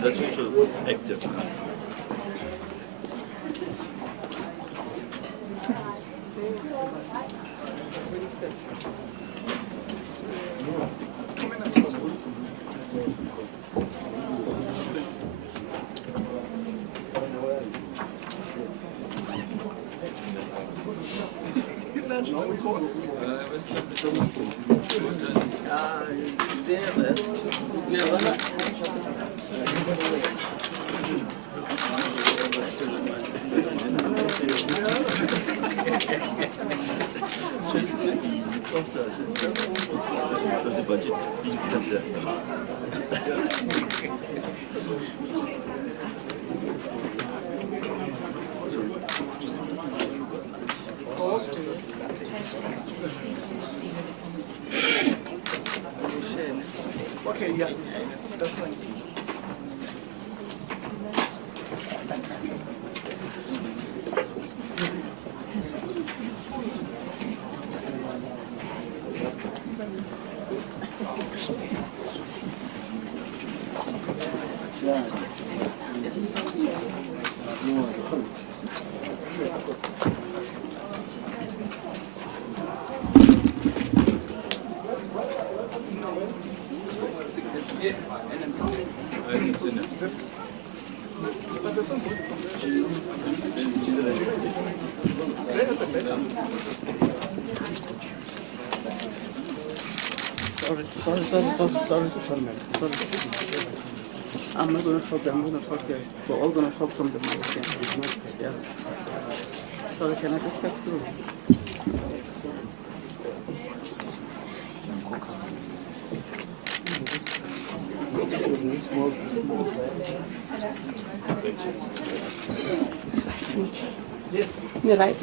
That's also active. Okay, yeah, that's fine. Sorry, man. Sorry. I'm not going to talk. I'm going to talk here. We're all going to talk from the mic. Yeah. Sorry, can I just get through? Yes. You're right.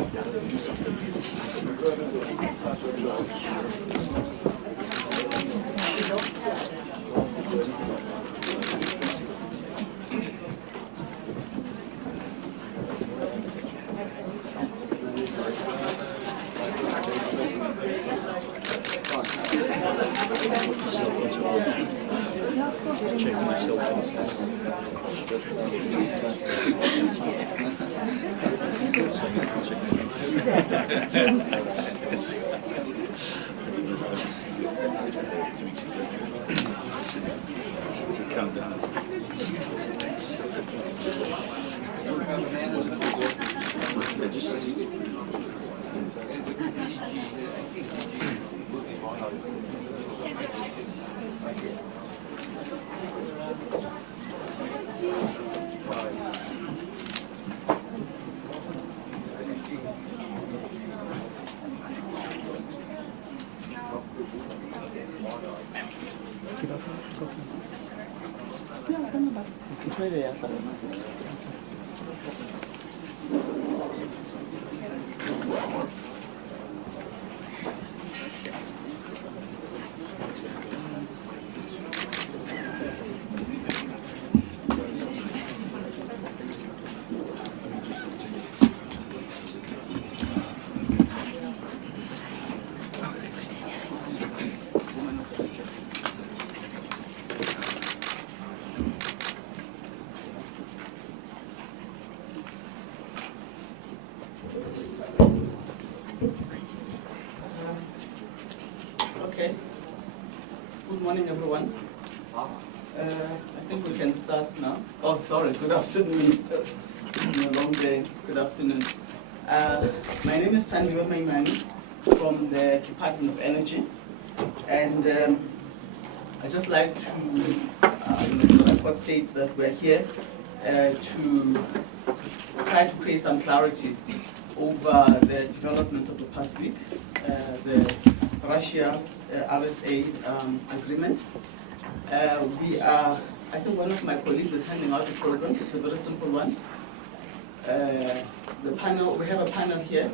Okay. Good morning, everyone. I think we can start now. Oh, sorry. Good afternoon. It's been a long day. Good afternoon. My name is Tandiwe Maimani from the Department of Energy, and I'd just like to the record states that we're here to try to create some clarity over the developments of the past week, the Russia RSA agreement. I think one of my colleagues is handing out the program. It's a very simple one. The panel, we have a panel here.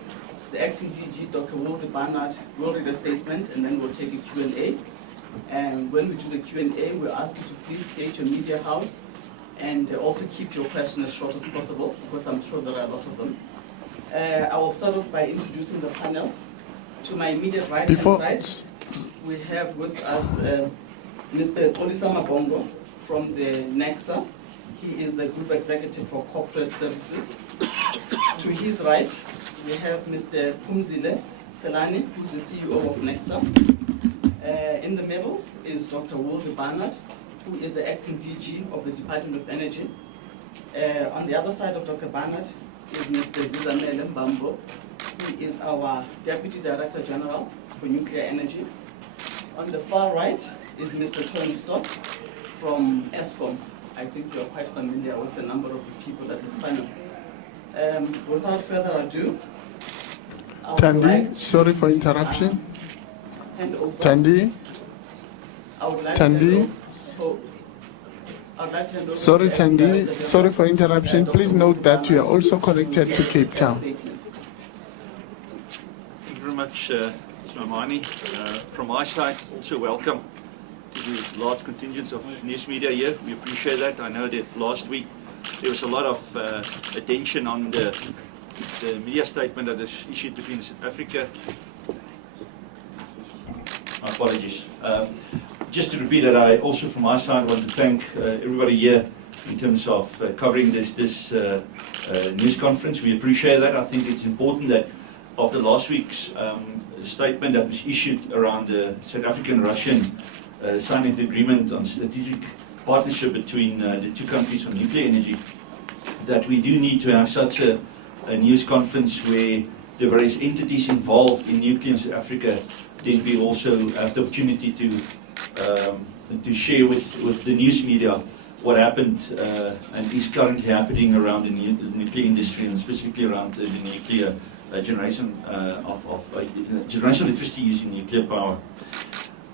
The acting DG, Dr. Wolsey Barnard, will read a statement, and then we'll take a Q&A. And when we do the Q&A, we'll ask you to please state your media house and also keep your question as short as possible, because I'm sure there are a lot of them. I will start off by introducing the panel. To my immediate right-hand side. we have with us Mr. Olisa Mabongo from the NECSA. He is the Group Executive for Corporate Services. To his right, we have Mr. Phumzile Tselane, who's the CEO of NECSA. In the middle is Dr. Wolsey Barnard, who is the Acting DG of the Department of Energy. On the other side of Dr. Barnard is Mr. Zizamele Mbambo, who is our Deputy Director General for Nuclear Energy. On the far right is Mr. Tony Stott from ESCOM. I think you're quite familiar with the number of people at this panel. Without further ado, I would Tandy, like sorry for interruption. hand over. Tandy, I would like Tandy. to hand over- I'd like to hand over sorry to Tandy, Director sorry for General, interruption. Dr. Please note that you are Wolsey also Barnard, connected to make Cape a Town. statement. Thank you very much, Mr. Mamani. From my side, also welcome to the large contingent of news media here. We appreciate that. I know that last week there was a lot of attention on the media statement that is issued between South Africa. My apologies. Just to repeat that, I also from my side want to thank everybody here in terms of covering this news conference. We appreciate that. I think it's important that after last week's statement that was issued around the South African-Russian signing of the agreement on strategic partnership between the two countries on nuclear energy, that we do need to have such a news conference where the various entities involved in nuclear in South Africa, then we also have the opportunity to share with the news media what happened and is currently happening around the nuclear industry, and specifically around the nuclear generation of generation of electricity using nuclear power.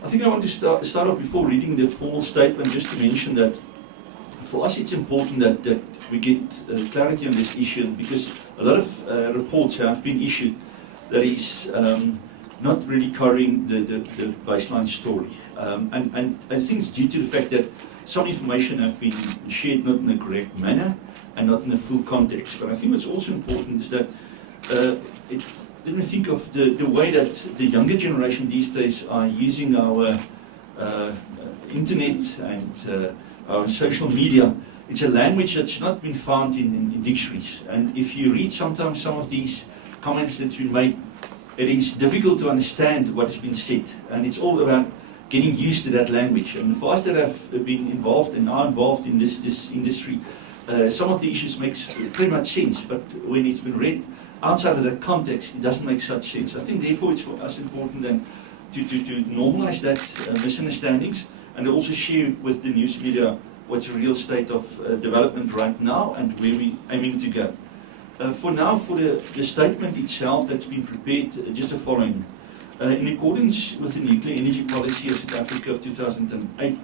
I think I want to start off before reading the full statement just to mention that for us it's important that we get clarity on this issue, because a lot of reports have been issued that is not really covering the baseline story. And I think it's due to the fact that some information have been shared not in the correct manner and not in the full context. But I think what's also important is that let me think of the way that the younger generation these days are using our internet and our social media. It's a language that's not been found in dictionaries. And if you read sometimes some of these comments that's been made, it is difficult to understand what has been said. And it's all about getting used to that language. And for us that have been involved and are involved in this industry, some of the issues makes pretty much sense. But when it's been read outside of that context, it doesn't make such sense. I think therefore it's for us important then to normalize that misunderstandings, and also share with the news media what's the real state of development right now and where we're aiming to go. For now, for the statement itself that's been prepared, just the following. In accordance with the nuclear energy policy of South Africa of 2008,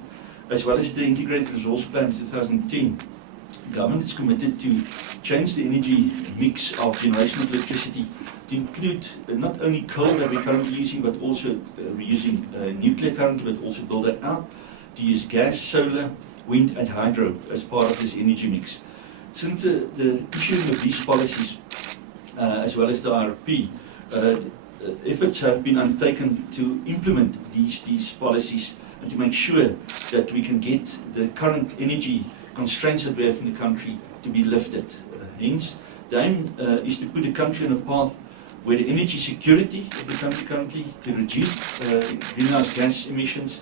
as well as the integrated resource plan of 2010, the government is committed to change the energy mix of generation of electricity to include not only coal that we're currently using, but also using nuclear currently, but also build that out, to use gas, solar, wind and hydro as part of this energy mix. Since the issuing of these policies, as well as the RP, efforts have been undertaken to implement these policies and to make sure that we can get the current energy constraints that we have in the country to be lifted. Hence, the aim is to put the country on a path where the energy security of the country currently, to reduce greenhouse gas emissions,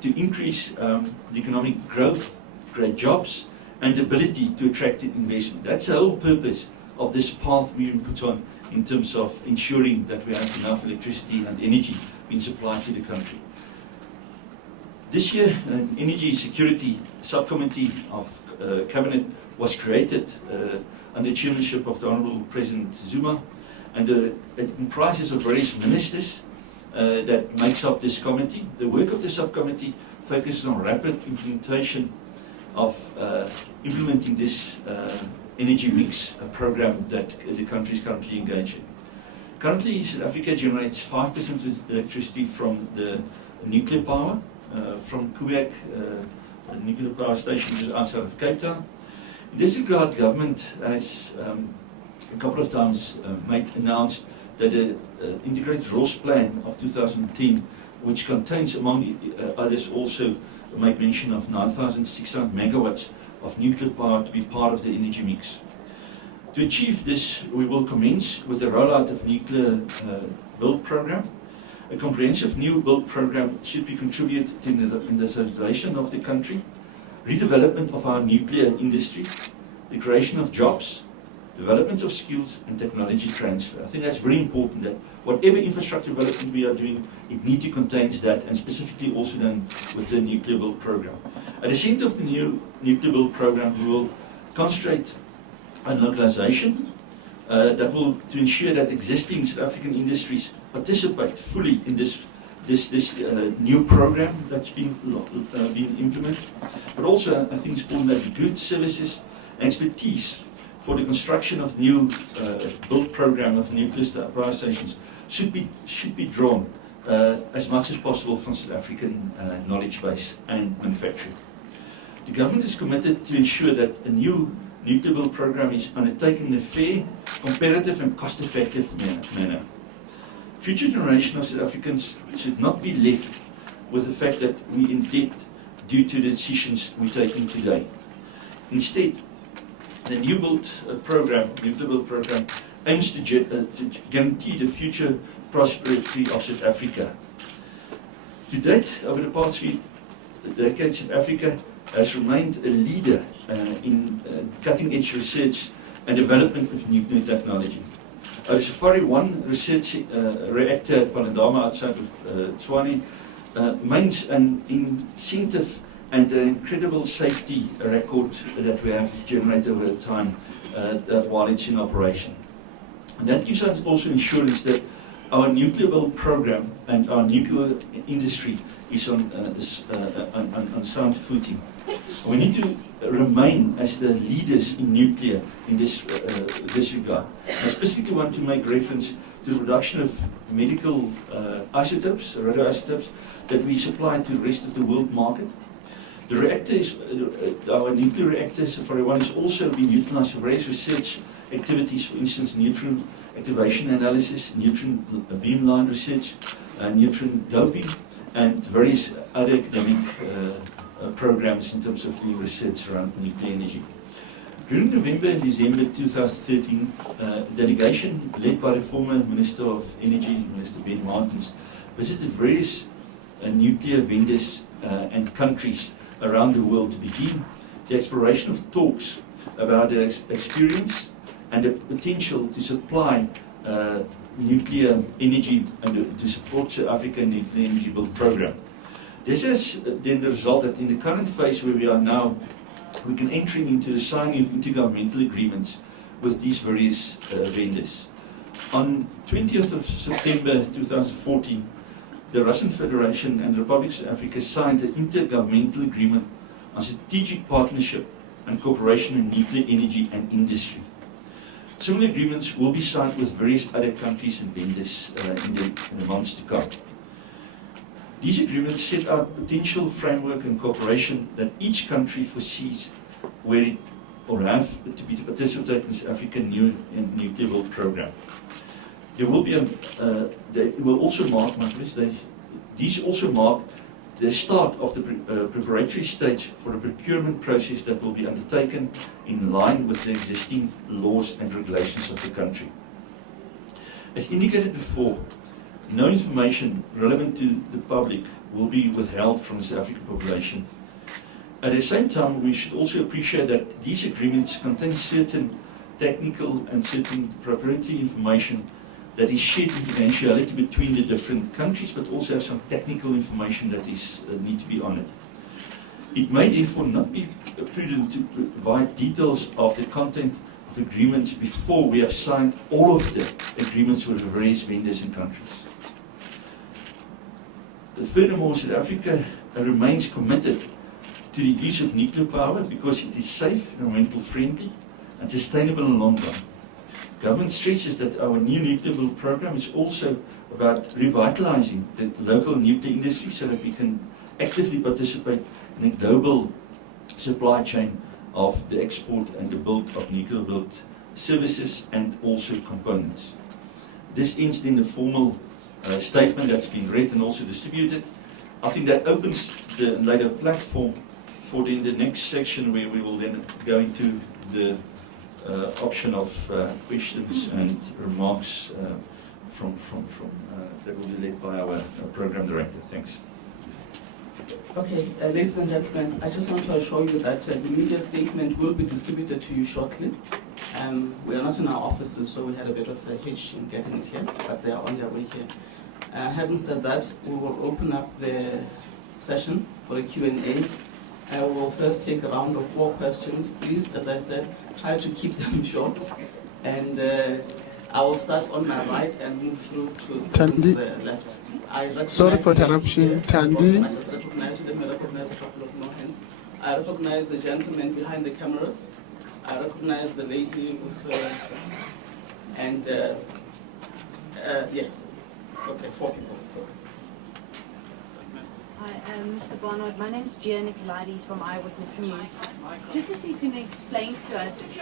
to increase the economic growth, create jobs, and the ability to attract investment. That's the whole purpose of this path we put on in terms of ensuring that we have enough electricity and energy being supplied to the country. This year, an Energy Security Subcommittee of Cabinet was created under the chairmanship of the Honourable President Zuma, and it comprises of various ministers that makes up this committee. The work of the subcommittee focuses on rapid implementation of implementing this energy mix program that the country is currently engaged in. Currently, South Africa generates 5% of electricity from the nuclear power, from Kuwait, a nuclear power station just outside of Cape Town. In this regard, government has a couple of times announced that the integrated resource plan of 2010 which contains, among others, also make mention of 9,600 megawatts of nuclear power to be part of the energy mix. To achieve this, we will commence with the rollout of nuclear build program. A comprehensive new build program should be contributed to the industrialization of the country, redevelopment of our nuclear industry, the creation of jobs, development of skills and technology transfer. I think that's very important, that whatever infrastructure development we are doing, it needs to contain that, and specifically also then with the nuclear build program. At the center of the new nuclear build program, we will concentrate on localization, that will to ensure that existing South African industries participate fully in this new program that's been implemented. But also, I think it's important that goods, services, and expertise for the construction of new build program of nuclear power stations should be drawn as much as possible from South African knowledge base and manufacturing. The government is committed to ensure that a new nuclear build program is undertaken in a fair, competitive and cost-effective manner. Future generations of South Africans should not be left with the fact that we are in debt due to the decisions we're taking today. Instead, the nuclear build program aims to guarantee the future prosperity of South Africa. To date, over the past 3 decades, South Africa has remained a leader in cutting-edge research and development of nuclear technology. Our Safari 1 research reactor at Palindama outside of Tshwane means an incentive and an incredible safety record that we have generated over time while it's in operation. And that gives us also assurance that our nuclear build program and our nuclear industry is on sound footing. We need to remain as the leaders in nuclear in this regard. I specifically want to make reference to the production of medical isotopes, radioisotopes, that we supply to the rest of the world market. The reactor is, our nuclear reactor, Safari 1, is also being utilized for various research activities, for instance, neutron activation analysis, neutron beamline research, neutron doping, and various other academic programs in terms of doing research around nuclear energy. During November and December 2013, a delegation led by the former Minister of Energy, Mr. Ben Martins, visited various nuclear vendors and countries around the world to begin the exploration of talks about their experience and the potential to supply nuclear energy and to support South African nuclear energy build program. This has then the result that in the current phase where we are now, we can enter into the signing of intergovernmental agreements with these various vendors. On 20th of September 2014, the Russian Federation and the Republic of South Africa signed an intergovernmental agreement on strategic partnership and cooperation in nuclear energy and industry. Similar agreements will be signed with various other countries and vendors in the months to come. These agreements set out potential framework and cooperation that each country foresees where it or have to be to participate in the South African nuclear build program. There will be they will also mark, these also mark the start of the preparatory stage for a procurement process that will be undertaken in line with the existing laws and regulations of the country. As indicated before, no information relevant to the public will be withheld from the South African population. At the same time, we should also appreciate that these agreements contain certain technical and certain preparatory information that is shared confidentiality between the different countries, but also have some technical information that is need to be honored. It may therefore not be prudent to provide details of the content of agreements before we have signed all of the agreements with the various vendors and countries. Furthermore, South Africa remains committed to the use of nuclear power because it is safe, environmental friendly, and sustainable in the long run. Government stresses that our new nuclear build program is also about revitalizing the local nuclear industry so that we can actively participate in the global supply chain of the export and the build of nuclear build services and also components. This ends then the formal statement that's been read and also distributed. I think that opens the later platform for the next section, where we will then go into the option of questions and remarks from that will be led by our program director. Thanks. Okay, ladies and gentlemen, I just want to assure you that the media statement will be distributed to you shortly. We are not in our offices, so we had a bit of a hitch in getting it here, but they are on their way here. Having said that, we will open up the session for a Q&A. I will first take a round of 4 questions. Please, as I said, try to keep them short. And I will start on my right and move through to the left. Sorry for interruption, Tandy. I just recognize them. I recognize a couple of more hands. I recognize the gentleman behind the cameras. I recognize the lady with and yes. Okay, 4 people. Hi, Mr. Barnard. My name is Gia Nicolaides from Eyewitness News. Just if you can explain to us.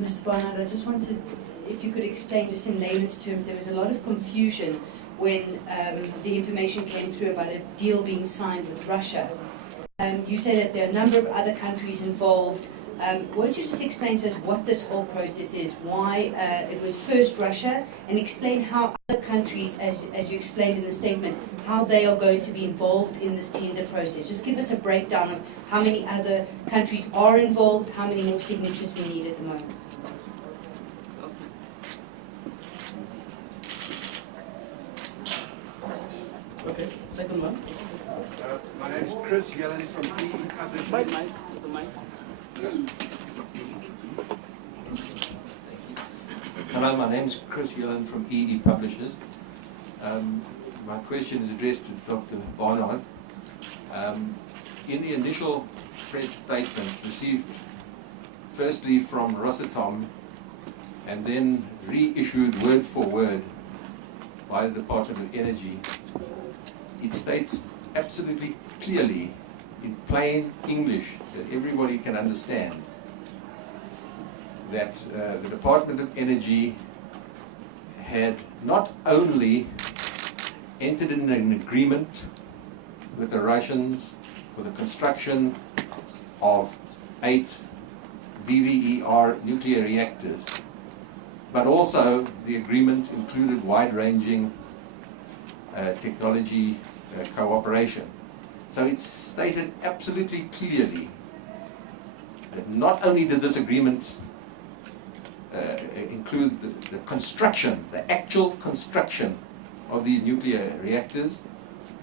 Mr. Barnard, I just wanted, if you could explain just in layman's terms, there was a lot of confusion when the information came through about a deal being signed with Russia. You said that there are a number of other countries involved. Won't you just explain to us what this whole process is, why it was first Russia, and explain how other countries, as you explained in the statement, how they are going to be involved in this tender process. Just give us a breakdown of how many other countries are involved, how many more signatures we need at the moment. Okay, second one. My name is Chris Yellen from EE Publishing. Mic, is the mic? Hello, my name is Chris Yellen from EE Publishers. My question is addressed to Dr. Barnard. In the initial press statement received firstly from Rosatom and then reissued word for word by the Department of Energy, it states absolutely clearly in plain English that everybody can understand that the Department of Energy had not only entered in an agreement with the Russians for the construction of 8 VVER nuclear reactors, but also the agreement included wide-ranging technology cooperation. So it's stated absolutely clearly that not only did this agreement include the construction, the actual construction of these nuclear reactors,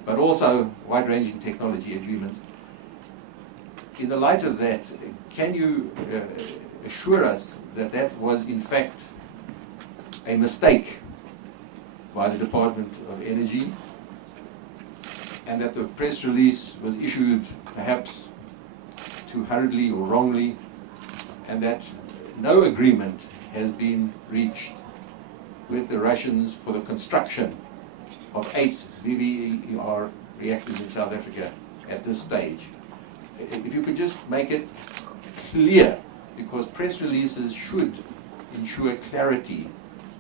but also wide-ranging technology agreements. In the light of that, can you assure us that that was in fact a mistake by the Department of Energy, and that the press release was issued perhaps too hurriedly or wrongly, and that no agreement has been reached with the Russians for the construction of 8 VVER reactors in South Africa at this stage? If you could just make it clear, because press releases should ensure clarity,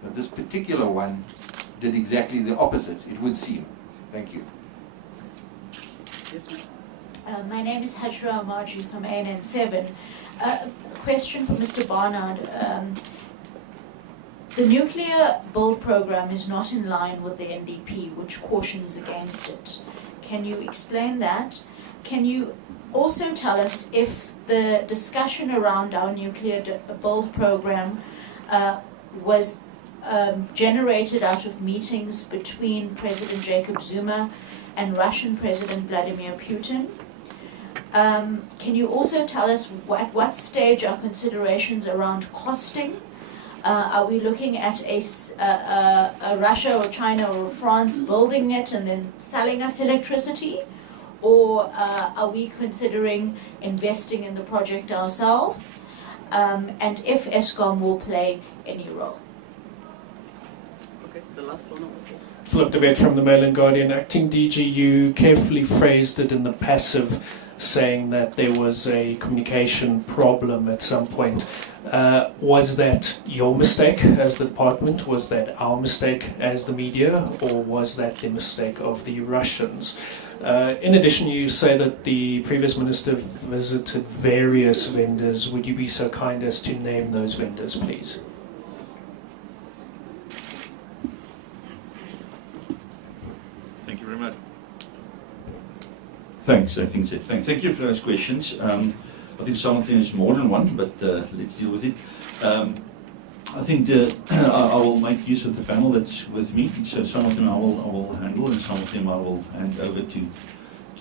but this particular one did exactly the opposite, it would seem. Thank you. Yes, ma'am. My name is Hajra Marjorie from ANN7. A question for Mr. Barnard. The nuclear build program is not in line with the NDP, which cautions against it. Can you explain that? Can you also tell us if the discussion around our nuclear build program was generated out of meetings between President Jacob Zuma and Russian President Vladimir Putin? Can you also tell us at what stage are considerations around costing? Are we looking at a Russia or China or France building it and then selling us electricity? Or are we considering investing in the project ourselves? And if Eskom will play any role? Okay, the last one. Philip de Wet from the Mail and Guardian. Acting DG, you carefully phrased it in the passive, saying that there was a communication problem at some point. Was that your mistake as the department? Was that our mistake as the media? Or was that the mistake of the Russians? In addition, you say that the previous minister visited various vendors. Would you be so kind as to name those vendors, please? Thank you very much. Thanks, I think so. Thank you for those questions. I think some of them is more than one, but let's deal with it. I think I will make use of the panel that's with me. So some of them I will handle, and some of them I will hand over to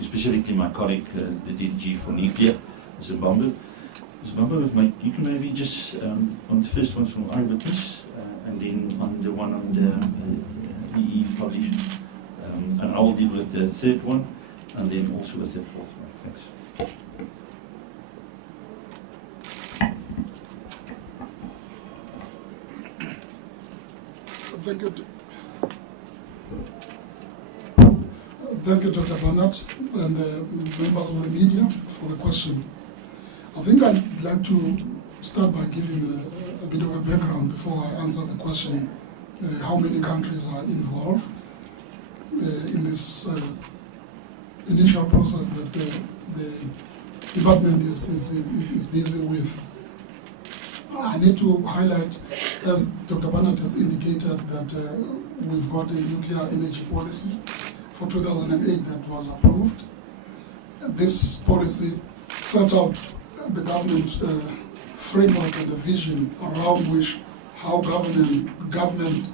specifically my colleague, the DG for Nuclear, Zimbabwe. Zimbabwe, you can maybe just on the first one from Eyewitness, and then on the one on the EE published, and I will deal with the third one, and then also with the fourth one. Thanks. Thank you, Dr. Barnett, and the members of the media for the question. I think I'd like to start by giving a bit of a background before I answer the question, how many countries are involved in this initial process that the department is busy with. I need to highlight, as Dr. Barnett has indicated, that we've got a nuclear energy policy for 2008 that was approved. This policy set out the government framework and the vision around which how government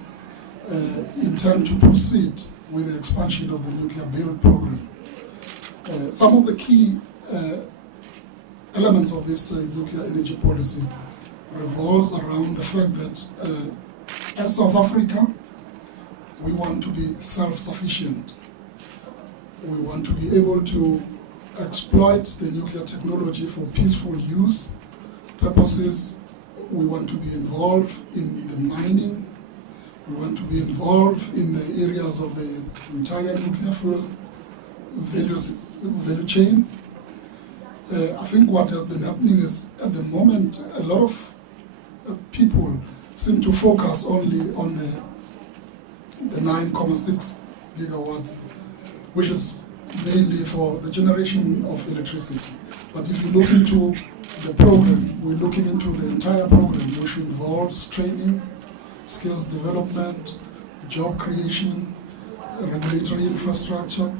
intend to proceed with the expansion of the nuclear build program. Some of the key elements of this nuclear energy policy revolves around the fact that as South Africa, we want to be self-sufficient. We want to be able to exploit the nuclear technology for peaceful use purposes. We want to be involved in the mining. We want to be involved in the areas of the entire nuclear fuel value chain. I think what has been happening is, at the moment, a lot of people seem to focus only on the 9.6 gigawatts, which is mainly for the generation of electricity. But if you look into the program, we're looking into the entire program, which involves training, skills development, job creation, regulatory infrastructure,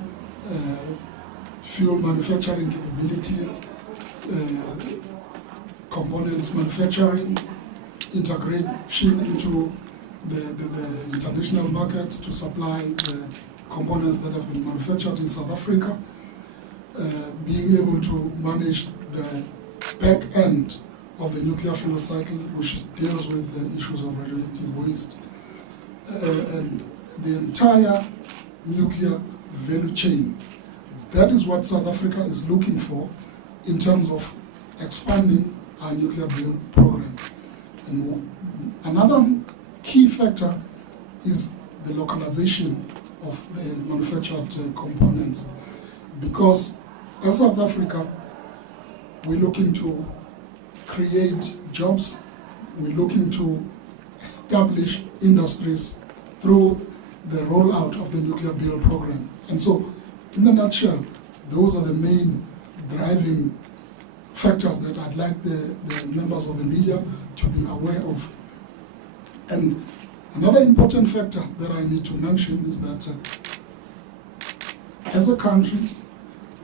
fuel manufacturing capabilities, components manufacturing, integration into the international markets to supply the components that have been manufactured in South Africa, being able to manage the back end of the nuclear fuel cycle, which deals with the issues of radioactive waste, and the entire nuclear value chain. That is what South Africa is looking for in terms of expanding our nuclear build program. And another key factor is the localization of the manufactured components, because as South Africa, we're looking to create jobs, we're looking to establish industries through the rollout of the nuclear build program. And so, in a nutshell, those are the main driving factors that I'd like the members of the media to be aware of. And another important factor that I need to mention is that as a country,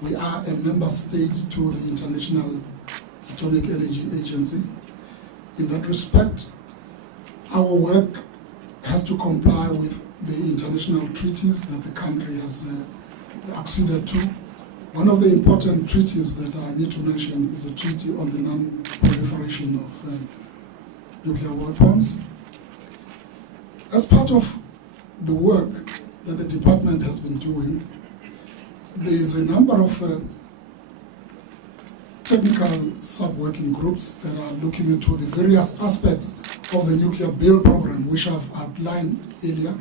we are a member state to the International Atomic Energy Agency. In that respect, our work has to comply with the international treaties that the country has acceded to. One of the important treaties that I need to mention is the Treaty on the Non-Proliferation of Nuclear Weapons. As part of the work that the department has been doing, there is a number of technical sub-working groups that are looking into the various aspects of the nuclear build program, which I've outlined earlier.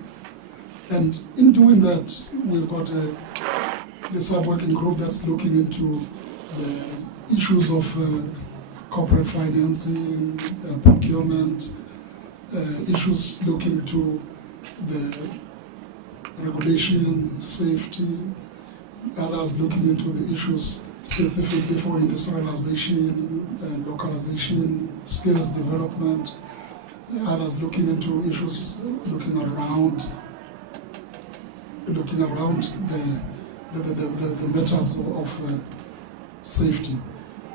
And in doing that, we've got the sub-working group that's looking into the issues of corporate financing, procurement, issues looking to the regulation, safety, others looking into the issues specifically for industrialization, localization, skills development, others looking into issues looking around the matters of safety.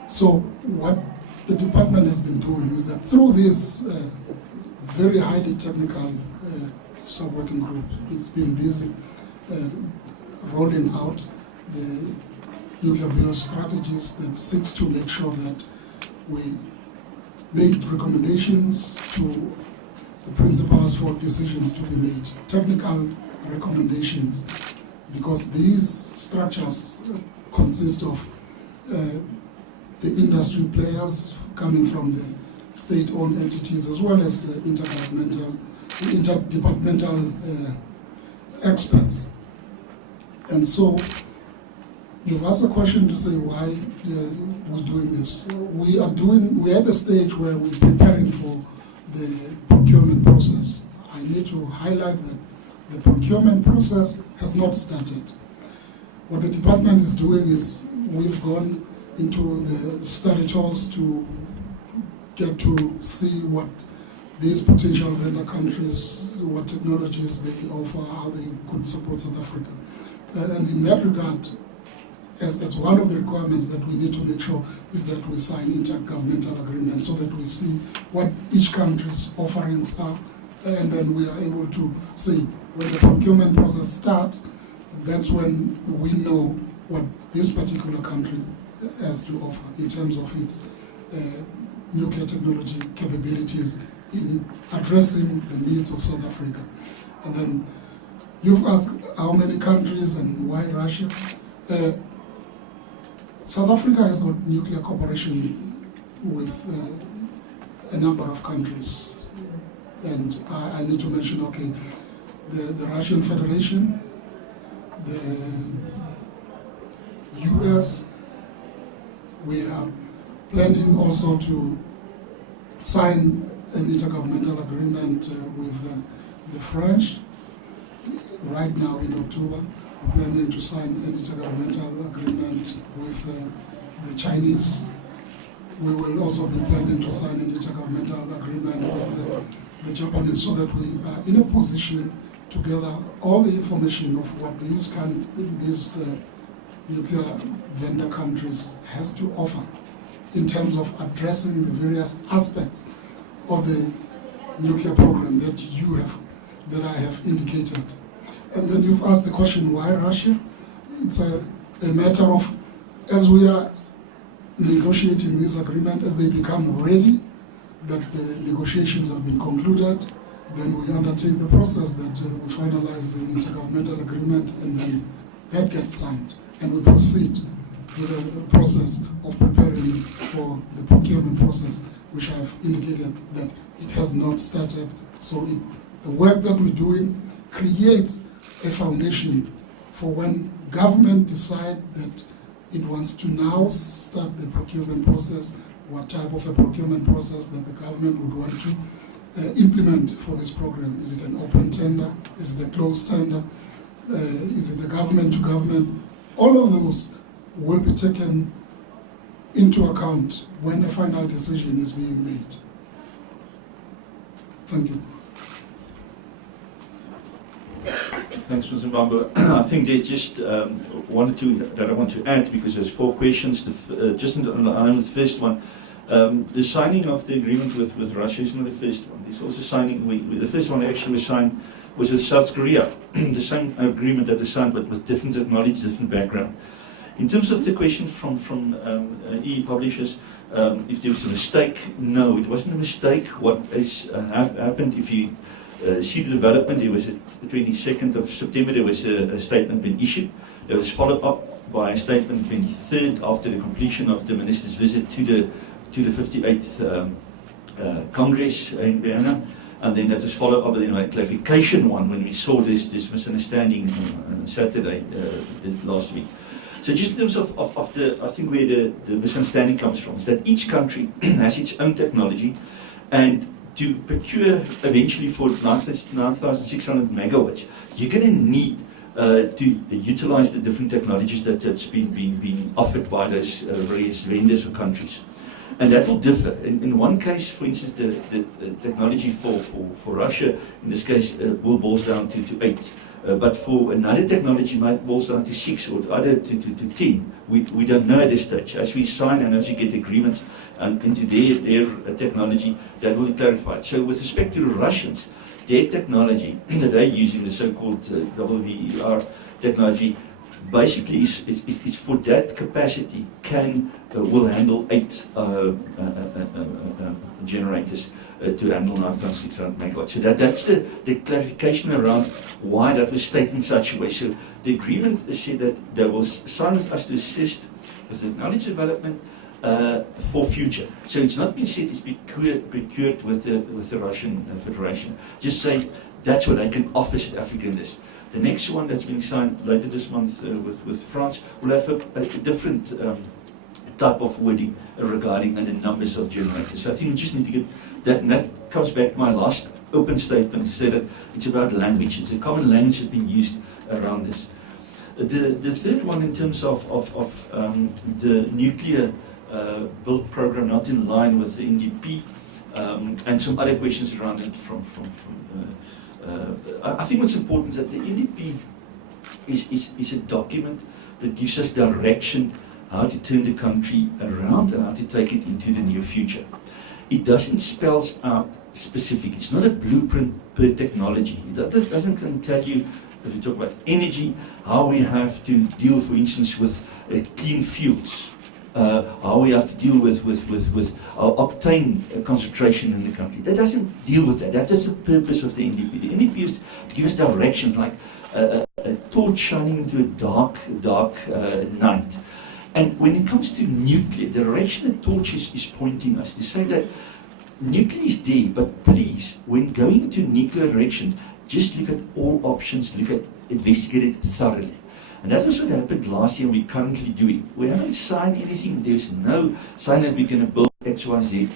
So what the department has been doing is that through this very highly technical sub-working group, it's been busy rolling out the nuclear fuel strategies that seeks to make sure that we make recommendations to the principals for decisions to be made, technical recommendations, because these structures consist of the industry players coming from the state-owned entities as well as the interdepartmental experts. And so you've asked a question to say why we're doing this. We're at the stage where we're preparing for the procurement process. I need to highlight that the procurement process has not started. What the department is doing is we've gone into the study tours to get to see what these potential vendor countries, what technologies they offer, how they could support South Africa. And in that regard, as one of the requirements that we need to make sure is that we sign intergovernmental agreements so that we see what each country's offerings are, and then we are able to see when the procurement process starts, that's when we know what this particular country has to offer in terms of its nuclear technology capabilities in addressing the needs of South Africa. And then you've asked how many countries and why Russia. South Africa has got nuclear cooperation with a number of countries. And I need to mention, okay, the Russian Federation, the US, we are planning also to sign an intergovernmental agreement with the French. Right now in October, we're planning to sign an intergovernmental agreement with the Chinese. We will also be planning to sign an intergovernmental agreement with the Japanese, so that we are in a position to gather all the information of what these nuclear vendor countries has to offer in terms of addressing the various aspects of the nuclear program that I have indicated. And then you've asked the question, why Russia? It's a matter of, as we are negotiating this agreement, as they become ready, that the negotiations have been concluded, then we undertake the process that we finalize the intergovernmental agreement, and then that gets signed. And we proceed with the process of preparing for the procurement process, which I've indicated that it has not started. So the work that we're doing creates a foundation for when government decide that it wants to now start the procurement process, what type of a procurement process that the government would want to implement for this program. Is it an open tender? Is it a closed tender? Is it a government to government? All of those will be taken into account when a final decision is being made. Thank you. Thanks, Mr. Bambo. I think there's just one or two that I want to add, because there's 4 questions. Just on the first one, the signing of the agreement with Russia is not the first one. There's also signing, the first one actually was signed was with South Korea. The same agreement that was signed, but with different technology, different background. In terms of the question from EE publishers, if there was a mistake, no, it wasn't a mistake. What has happened, if you see the development, there was the 22nd of September, there was a statement being issued. It was followed up by a statement 23rd after the completion of the minister's visit to the 58th Congress in Vienna. And then that was followed up with a clarification one when we saw this misunderstanding on Saturday last week. So just in terms of I think where the misunderstanding comes from is that each country has its own technology, and to procure eventually for 9,600 megawatts, you're going to need to utilize the different technologies that's been offered by those various vendors or countries. And that will differ. In one case, for instance, the technology for Russia, in this case, will boil down to 8. But for another technology, might boil down to 6 or other to 10. We don't know at this stage. As we sign and as we get agreements into their technology, that will be clarified. So with respect to the Russians, their technology that they're using, the so-called WER technology, basically is for that capacity will handle 8 generators to handle 9,600 megawatts. So that's the clarification around why that was stated in such a way. So the agreement said that they will sign with us to assist with the knowledge development for future. So it's not been said it's procured with the Russian Federation. Just say that's what they can offer South Africa in this. The next one that's being signed later this month with France will have a different type of wording regarding the numbers of generators. So I think we just need to get that, and that comes back to my last open statement to say that it's about language. It's a common language that's been used around this. The third one in terms of the nuclear build program not in line with the NDP and some other questions around it I think what's important is that the NDP is a document that gives us direction how to turn the country around and how to take it into the near future. It doesn't spell out specific. It's not a blueprint per technology. It doesn't tell you, if we talk about energy, how we have to deal, for instance, with clean fuels. How we have to deal with octane concentration in the country. That doesn't deal with that. That's just the purpose of the NDP. The NDP is to give us directions like a torch shining into a dark night. And when it comes to nuclear, the direction the torch is pointing us to say that nuclear is there, but please, when going into nuclear direction, just look at all options, investigate it thoroughly. And that was what happened last year and we're currently doing. We haven't signed anything. There's no sign that we're going to build XYZ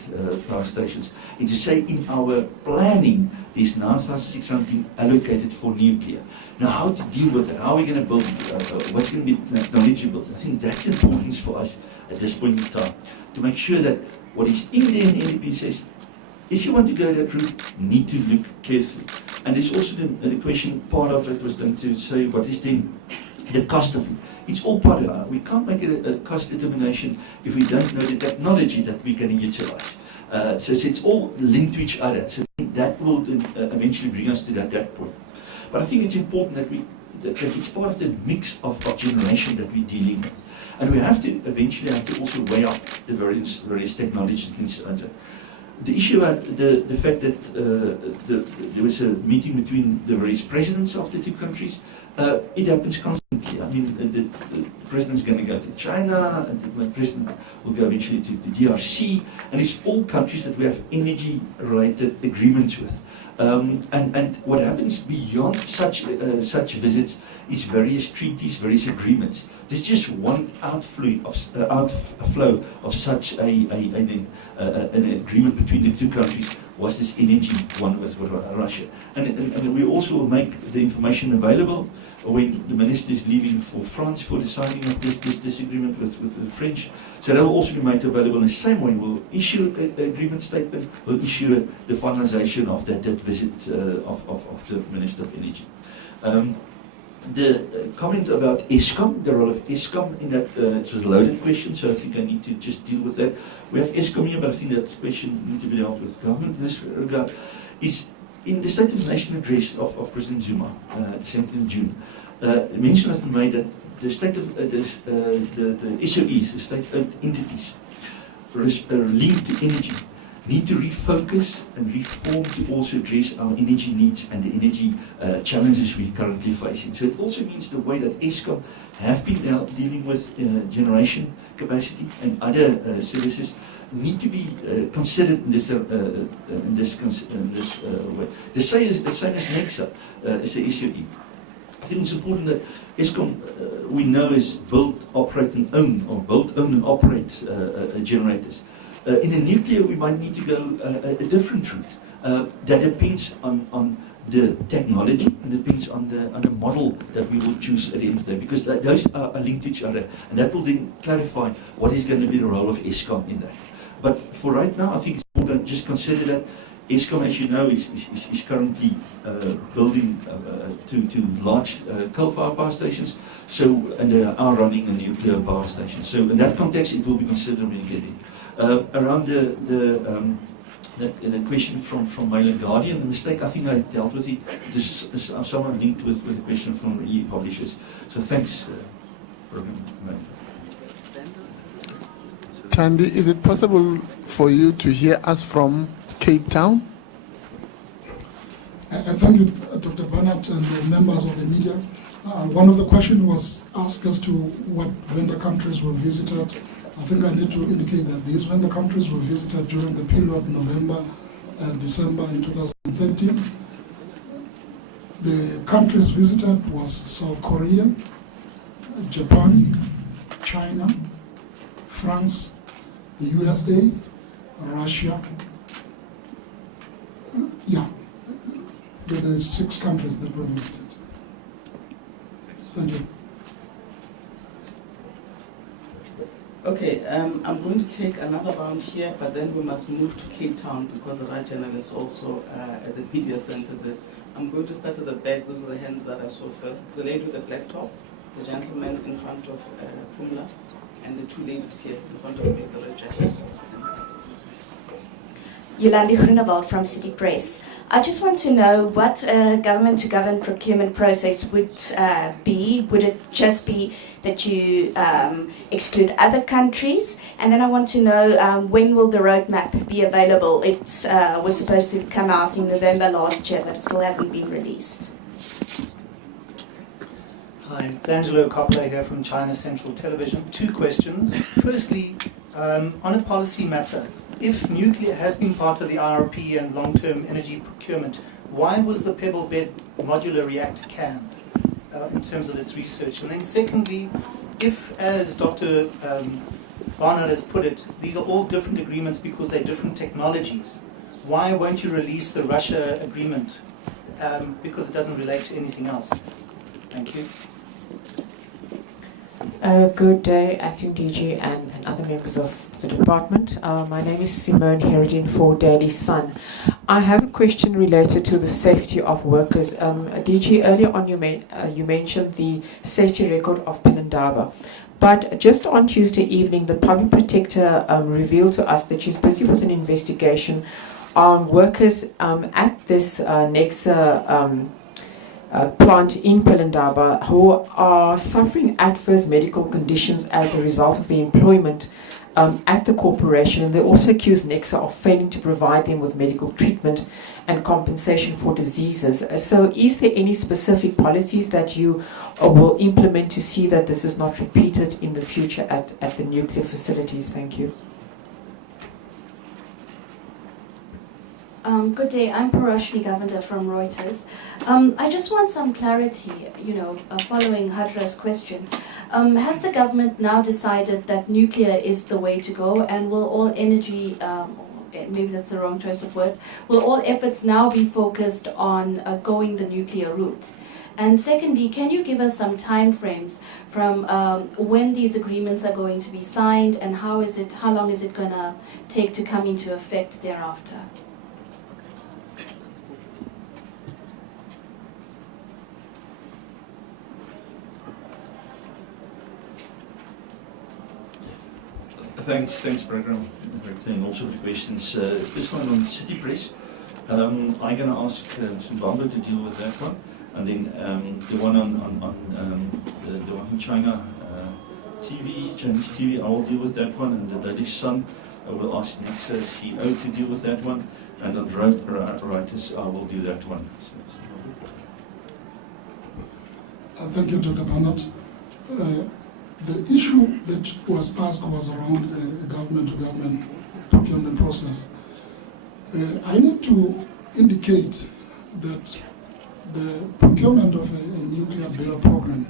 power stations. It's to say in our planning, there's 9,600 allocated for nuclear. Now, how to deal with it? How are we going to build it? What's going to be knowledgeable? I think that's important for us at this point in time, to make sure that what is in there in the NDP says, if you want to go that route, you need to look carefully. And there's also the question, part of it was done to say what is the cost of it. It's all part of it. We can't make it a cost determination if we don't know the technology that we're going to utilize. So it's all linked to each other. So that will eventually bring us to that point. But I think it's important that it's part of the mix of generation that we're dealing with. And we have to eventually also weigh up the various technologies and things like that. The issue about the fact that there was a meeting between the various presidents of the two countries, it happens constantly. I mean, the president's going to go to China, and the president will go eventually to the DRC, and it's all countries that we have energy-related agreements with. And what happens beyond such visits is various treaties, various agreements. There's just one outflow of such an agreement between the two countries was this energy one with Russia. And we also will make the information available when the minister is leaving for France for the signing of this agreement with the French. So that will also be made available in the same way. We'll issue an agreement statement, we'll issue the finalization of that visit of the Minister of Energy. The comment about ESCOM, the role of ESCOM in that, it's a loaded question, so I think I need to just deal with that. We have ESCOM here, but I think that question needs to be dealt with government in this regard. Is in the State of the Nation address of President Zuma, the 7th of June, mention has been made that the state of the SOEs, the state-owned entities, linked to energy, need to refocus and reform to also address our energy needs and the energy challenges we're currently facing. So it also means the way that ESCOM have been dealing with generation capacity and other services need to be considered in this way. The same as NECSA is the issue. I think it's important that Eskom, we know, is build, operate and own, or build, own and operate generators. In the nuclear, we might need to go a different route. That depends on the technology, and depends on the model that we will choose at the end of the day, because those are linked to each other, and that will then clarify what is going to be the role of Eskom in that. But for right now, I think it's important to just consider that Eskom, as you know, is currently building two large coal-fired power stations, and they are running a nuclear power station. So in that context, it will be considered when you get in. Around the question from Mail and Guardian, the mistake, I think I dealt with it. This is somewhat linked with the question from e-publishers. So thanks, Program Manager. Tandy, is it possible for you to hear us from Cape Town? Thank you, Dr. Bernard and the members of the media. One of the questions was asked as to what vendor countries were visited. I think I need to indicate that these vendor countries were visited during the period November and December in 2013. The countries visited was South Korea, Japan, China, France, the USA, Russia. There are 6 countries that were visited. Thank you. Okay, I'm going to take another round here, but then we must move to Cape Town because there are journalists also at the media center. I'm going to start at the back. Those are the hands that I saw first. The lady with the black top, the gentleman in front of Pumla, and the 2 ladies here in front of me, the red jacket. Yolandi Groenewald from City Press. I just want to know what government-to-government procurement process would be. Would it just be that you exclude other countries? And then I want to know when will the roadmap be available? It was supposed to come out in November last year, but it still hasn't been released. Hi, it's Angelo Coppola here from China Central Television. 2 questions. Firstly, on a policy matter, if nuclear has been part of the IRP and long-term energy procurement, why was the pebble bed modular reactor canned in terms of its research? And then secondly, if, as Dr. Barnard has put it, these are all different agreements because they're different technologies, why won't you release the Russia agreement? Because it doesn't relate to anything else. Thank you. Good day, Acting DG and other members of the department. My name is Simone Herodin for Daily Sun. I have a question related to the safety of workers. DG, earlier on you mentioned the safety record of Pelindaba. But just on Tuesday evening, the public protector revealed to us that she's busy with an investigation on workers at this NECSA plant in Pelindaba who are suffering adverse medical conditions as a result of the employment at the corporation, and they also accuse NECSA of failing to provide them with medical treatment and compensation for diseases. So is there any specific policies that you will implement to see that this is not repeated in the future at the nuclear facilities? Thank you. Good day, I'm Parashni Govender from Reuters. I just want some clarity, following Hadra's question. Has the government now decided that nuclear is the way to go, and will all energy, maybe that's the wrong choice of words, will all efforts now be focused on going the nuclear route? And secondly, can you give us some time frames from when these agreements are going to be signed, and how long is it going to take to come into effect thereafter? Thanks, Program Director, and also for the questions. This one on City Press. I'm going to ask Zimbabwe to deal with that one, and then the one on the one from China TV, Chinese TV, I will deal with that one, and the Daily Sun, I will ask NECSA CEO to deal with that one, and on road writers, I will do that one. Thank you, Dr. Barnard. The issue that was asked was around government-to-government procurement process. I need to indicate that the procurement of a nuclear bill program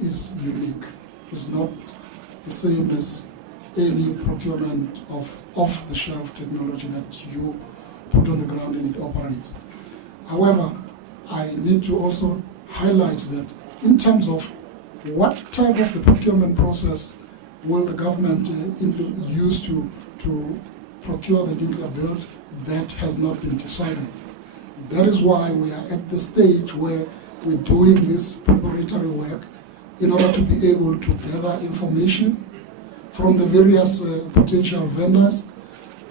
is unique. It's not the same as any procurement of off-the-shelf technology that you put on the ground and it operates. However, I need to also highlight that in terms of what type of the procurement process will the government use to procure the nuclear build, that has not been decided. That is why we are at the stage where we're doing this preparatory work in order to be able to gather information from the various potential vendors.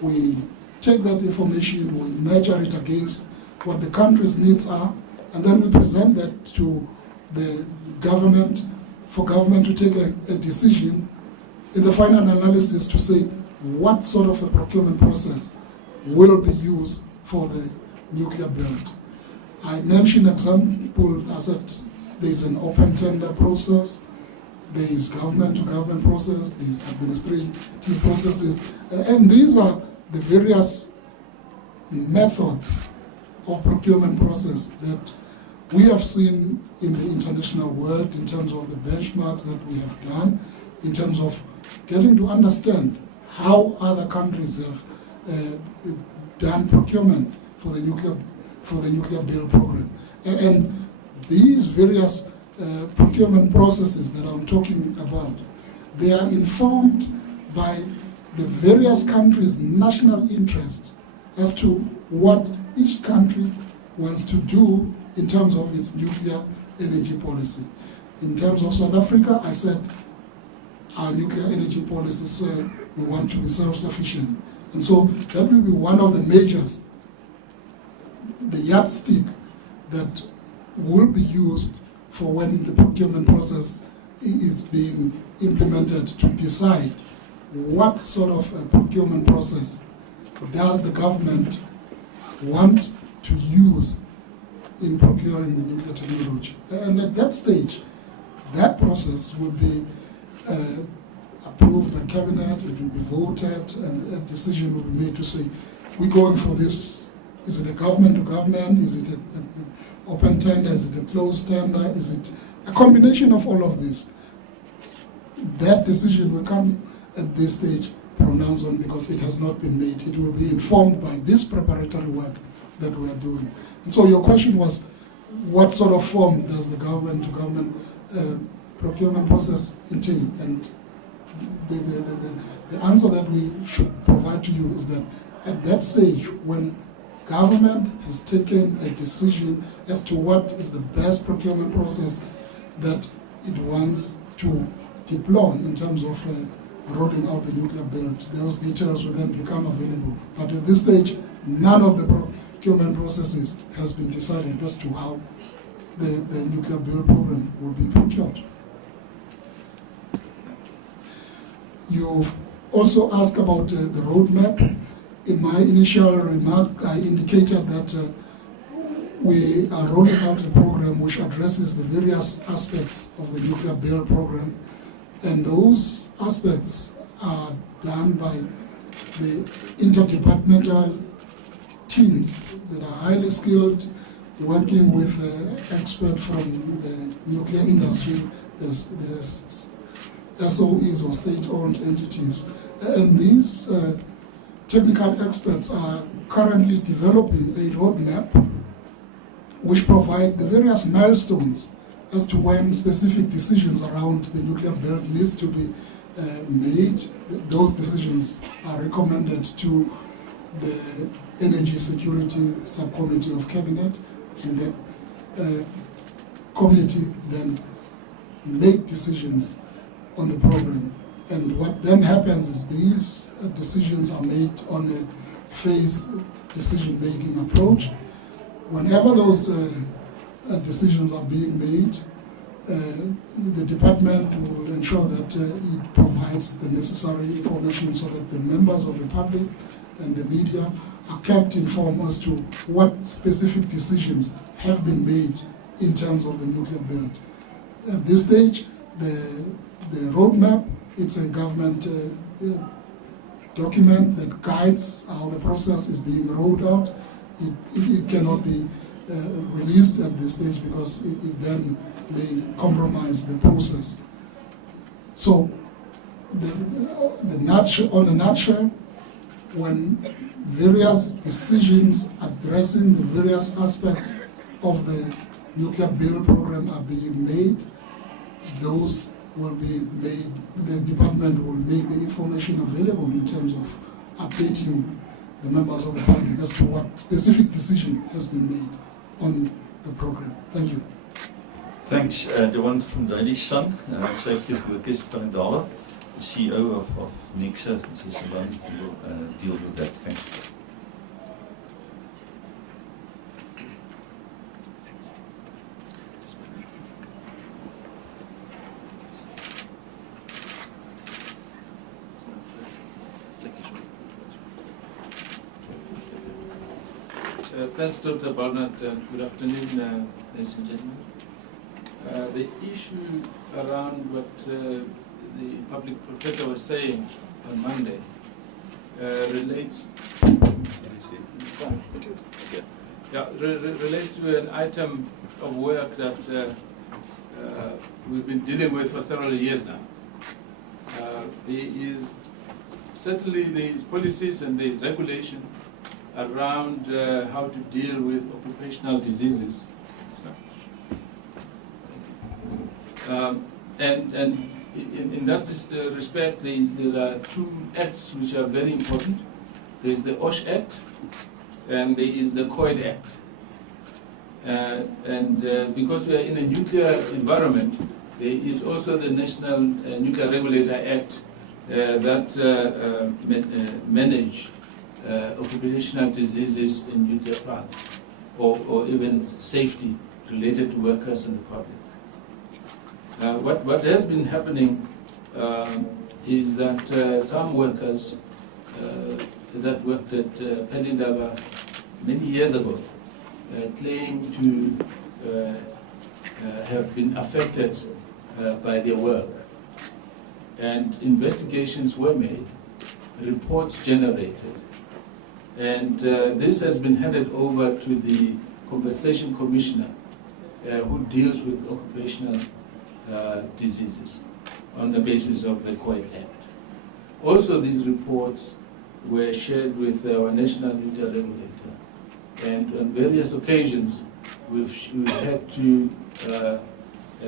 We take that information, we measure it against what the country's needs are, and then we present that to the government, for government to take a decision in the final analysis to say what sort of a procurement process will be used for the nuclear build. I mentioned example, I said there's an open tender process, there is government-to-government process, there is administrative processes, and these are the various methods of procurement process that we have seen in the international world in terms of the benchmarks that we have done, in terms of getting to understand how other countries have done procurement for the nuclear build program. And these various procurement processes that I'm talking about, they are informed by the various countries' national interests as to what each country wants to do in terms of its nuclear energy policy. In terms of South Africa, I said our nuclear energy policy said we want to be self-sufficient. And so that will be one of the measures, the yardstick that will be used for when the procurement process is being implemented to decide what sort of a procurement process does the government want to use in procuring the nuclear technology. And at that stage, that process will be approved by cabinet, it will be voted, and a decision will be made to say, we're going for this. Is it a government to government? Is it an open tender? Is it a closed tender? Is it a combination of all of this? That decision will come at this stage pronounced on because it has not been made. It will be informed by this preparatory work that we are doing. And so your question was, what sort of form does the government-to-government procurement process entail? And the answer that we should provide to you is that at that stage, when government has taken a decision as to what is the best procurement process that it wants to deploy in terms of rolling out the nuclear build, those details will then become available. But at this stage, none of the procurement processes has been decided as to how the nuclear build program will be procured. You've also asked about the roadmap. In my initial remark, I indicated that we are rolling out a program which addresses the various aspects of the nuclear build program, and those aspects are done by the interdepartmental teams that are highly skilled, working with experts from the nuclear industry. There's SOEs or state-owned entities. And these technical experts are currently developing a roadmap which provide the various milestones as to when specific decisions around the nuclear build needs to be made. Those decisions are recommended to the Energy Security Subcommittee of Cabinet, and the committee then make decisions on the program. And what then happens is these decisions are made on a phased decision-making approach. Whenever those decisions are being made, the department will ensure that it provides the necessary information so that the members of the public and the media are kept informed as to what specific decisions have been made in terms of the nuclear build. At this stage, the roadmap, it's a government document that guides how the process is being rolled out. It cannot be released at this stage because it then may compromise the process. So, on the nutshell, when various decisions addressing the various aspects of the nuclear bill program are being made, those will be made, the department will make the information available in terms of updating the members of the public as to what specific decision has been made on the program. Thank you. Thanks. The one from Daily Sun, Safety of Workers, Panadala, the CEO of NECSA, is the one who will deal with that. Thanks. Thanks, Dr. Barnett, and good afternoon, ladies and gentlemen. The issue around what the public protector was saying on Monday relates relates to an item of work that we've been dealing with for several years now. There is certainly these policies and these regulation around how to deal with occupational diseases. And in that respect, there are two acts which are very important. There is the OSH Act and there is the COID Act. Because we are in a nuclear environment, there is also the National Nuclear Regulator Act that manage occupational diseases in nuclear plants, or even safety related to workers and the public. What has been happening is that some workers that worked at Pelindaba many years ago claim to have been affected by their work. And investigations were made, reports generated, and this has been handed over to the Compensation Commissioner who deals with occupational diseases on the basis of the COID Act. Also, these reports were shared with our National Nuclear Regulator, and on various occasions we've had to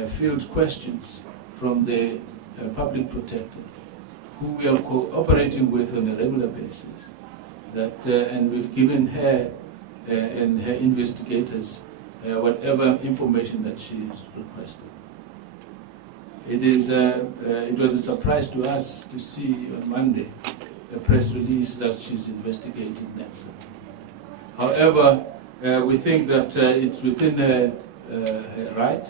field questions from the public protector, who we are cooperating with on a regular basis. And we've given her and her investigators whatever information that she's requested. It was a surprise to us to see on Monday a press release that she's investigating NECSA. However, we think that it's within her right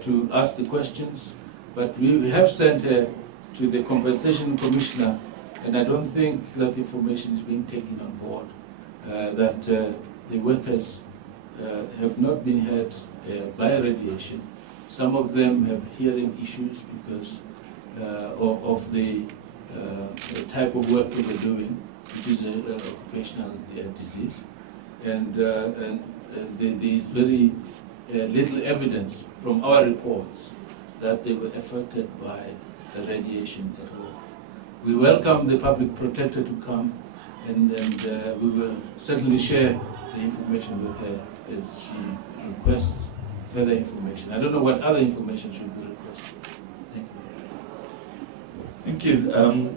to ask the questions, but we have sent her to the Compensation Commissioner, and I don't think that information is being taken on board, that the workers have not been hurt by radiation. Some of them have hearing issues because of the type of work that we're doing, which is an occupational disease. And there is very little evidence from our reports that they were affected by radiation at all. We welcome the public protector to come, and we will certainly share the information with her as she requests further information. I don't know what other information should be requested. Thank you. Thank you.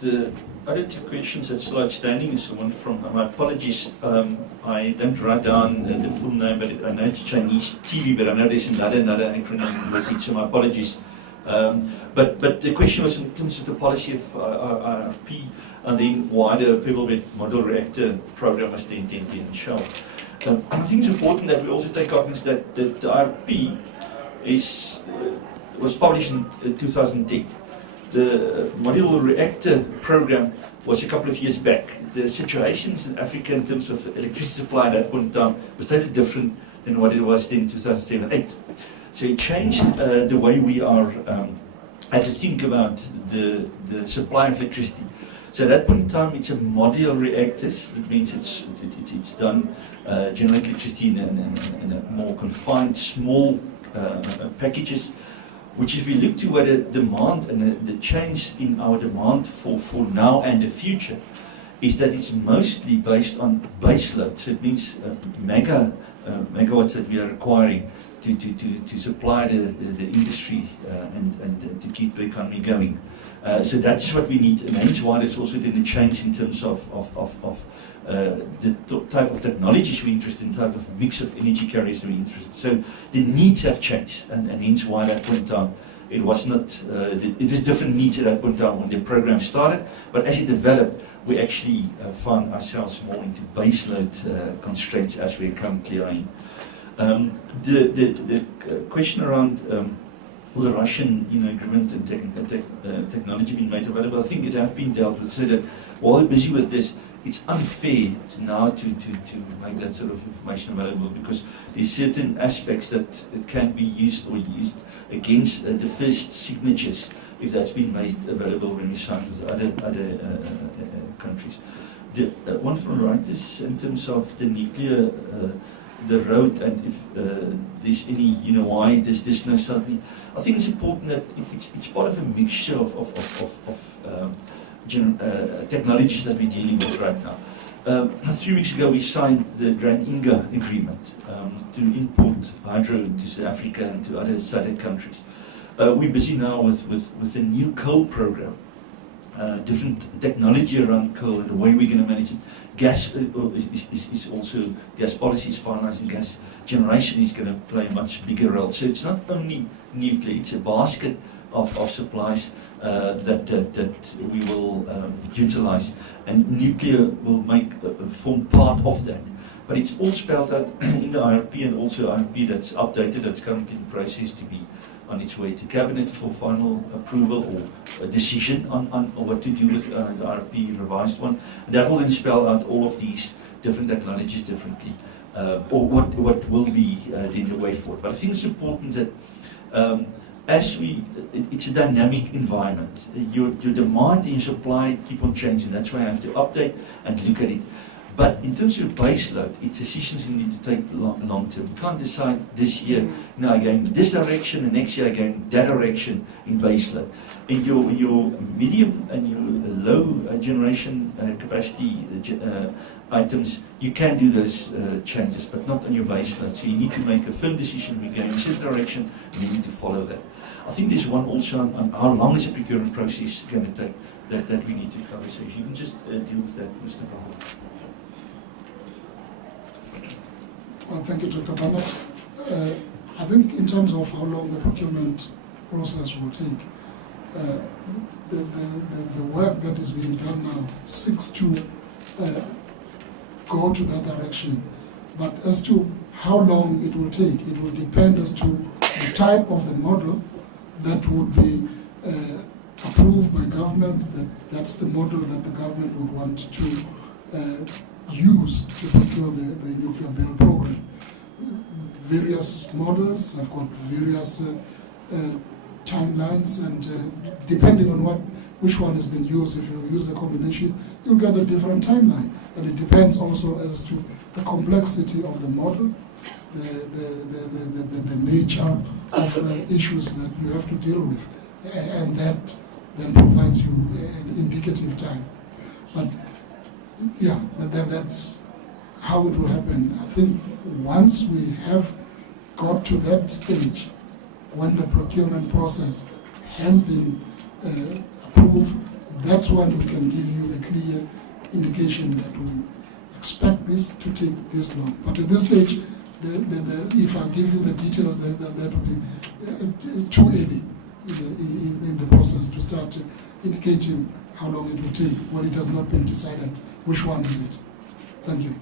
The other two questions that's still outstanding is the one from, my apologies, I don't write down the full name, but I know it's Chinese TV, but I know there's another acronym with it, so my apologies. But the question was in terms of the policy of RRP, and then why the Pebble Bed Model Reactor program was then shelved. I think it's important that we also take cognizance that the RRP was published in 2010. The Model Reactor program was a couple of years back. The situations in Africa in terms of electricity supply at that point in time was totally different than what it was then in 2007-8. So it changed the way we are had to think about the supply of electricity. So at that point in time, it's a modular reactors. That means it's done generate electricity in a more confined, small packages. Which, if we look to what the demand and the change in our demand for now and the future, is that it's mostly based on base load. So it means megawatts that we are requiring to supply the industry and to keep the economy going. So that's what we need, and hence why there's also been a change in terms of the type of technologies we're interested in, type of mix of energy carriers we're interested in. So the needs have changed, and hence why at that point in time it was not, it is different needs at that point in time when the program started, but as it developed, we actually found ourselves more into baseload constraints as we're currently in. The question around will the Russian agreement and technology being made available, I think it has been dealt with, so that while we're busy with this, it's unfair now to make that sort of information available, because there's certain aspects that can be used against the first signatures if that's been made available when we signed with other countries. The one from the right is in terms of the nuclear, the road, and if there's any, why there's no suddenly. I think it's important that it's part of a mixture of technologies that we're dealing with right now. 3 weeks ago we signed the Grand Inga agreement to import hydro to South Africa and to other SADC countries. We're busy now with a new coal program, different technology around coal and the way we're going to manage it. Gas is also, gas policy is finalizing, gas generation is going to play a much bigger role. So it's not only nuclear, it's a basket of supplies that we will utilize, and nuclear will form part of that. But it's all spelled out in the IRP, and also IRP that's updated, that's currently in process to be on its way to Cabinet for final approval or a decision on what to do with the IRP revised one. And that will then spell out all of these different technologies differently, or what will be then the way forward. But I think it's important that it's a dynamic environment. Your demand and your supply keep on changing. That's why I have to update and look at it. But in terms of base load, it's decisions you need to take long term. You can't decide this year, I'm going this direction, and next year I'm going that direction in base load. In your medium and your low generation capacity items, you can do those changes, but not on your base load. So you need to make a firm decision. We're going in this direction, and you need to follow that. I think there's one also on how long is the procurement process going to take that we need to cover. So if you can just deal with that, Mr. Brown. Well, thank you, Dr. Barnett. I think in terms of how long the procurement process will take, the work that is being done now seeks to go to that direction. But as to how long it will take, it will depend as to the type of the model that would be approved by government. That's the model that the government would want to use to procure the nuclear bill program. Various models have got various timelines, and depending on which one has been used, if you use a combination, you'll get a different timeline. And it depends also as to the complexity of the model, the nature of issues that you have to deal with, and that then provides you an indicative time. But yeah, that's how it will happen. I think once we have got to that stage, when the procurement process has been approved, that's when we can give you a clear indication that we expect this to take this long. But at this stage, if I give you the details, that would be too early in the process to start indicating how long it will take when it has not been decided which one is it. Thank you.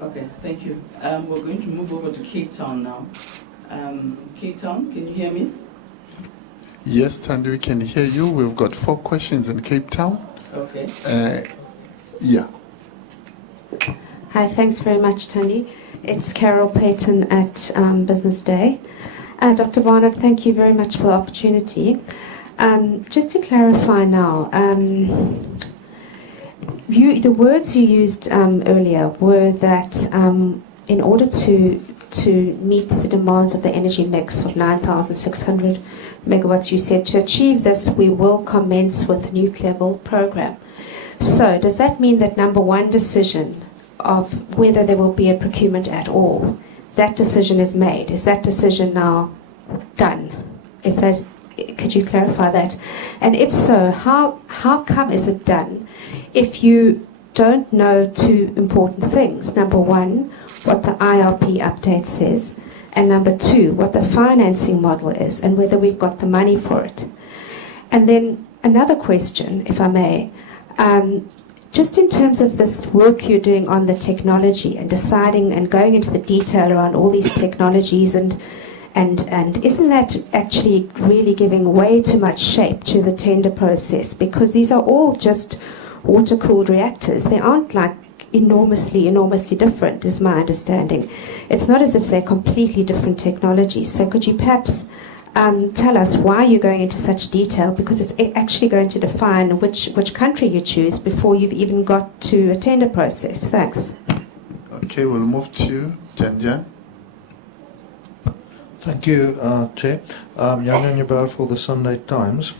Okay, thank you. We're going to move over to Cape Town now. Cape Town, can you hear me? Yes, Tandy, we can hear you. We've got 4 questions in Cape Town. Okay. Yeah. Hi, thanks very much, Tandy. It's Carol Payton at Business Day. Dr. Barnett, thank you very much for the opportunity. Just to clarify now, the words you used earlier were that in order to meet the demands of the energy mix of 9,600 megawatts, you said to achieve this, we will commence with the nuclear build program. So does that mean that number one decision of whether there will be a procurement at all, that decision is made? Is that decision now done? Could you clarify that? And if so, how come is it done if you don't know two important things? Number one, what the IRP update says, and number two, what the financing model is and whether we've got the money for it. And then another question, if I may, just in terms of this work you're doing on the technology and deciding and going into the detail around all these technologies and isn't that actually really giving way too much shape to the tender process? Because these are all just water-cooled reactors. They aren't like enormously different, is my understanding. It's not as if they're completely different technologies. So could you perhaps tell us why you're going into such detail? Because it's actually going to define which country you choose before you've even got to a tender process. Thanks. Okay, we'll move to Jan. Thank you, Chair. Jan Nyabar for the Sunday Times.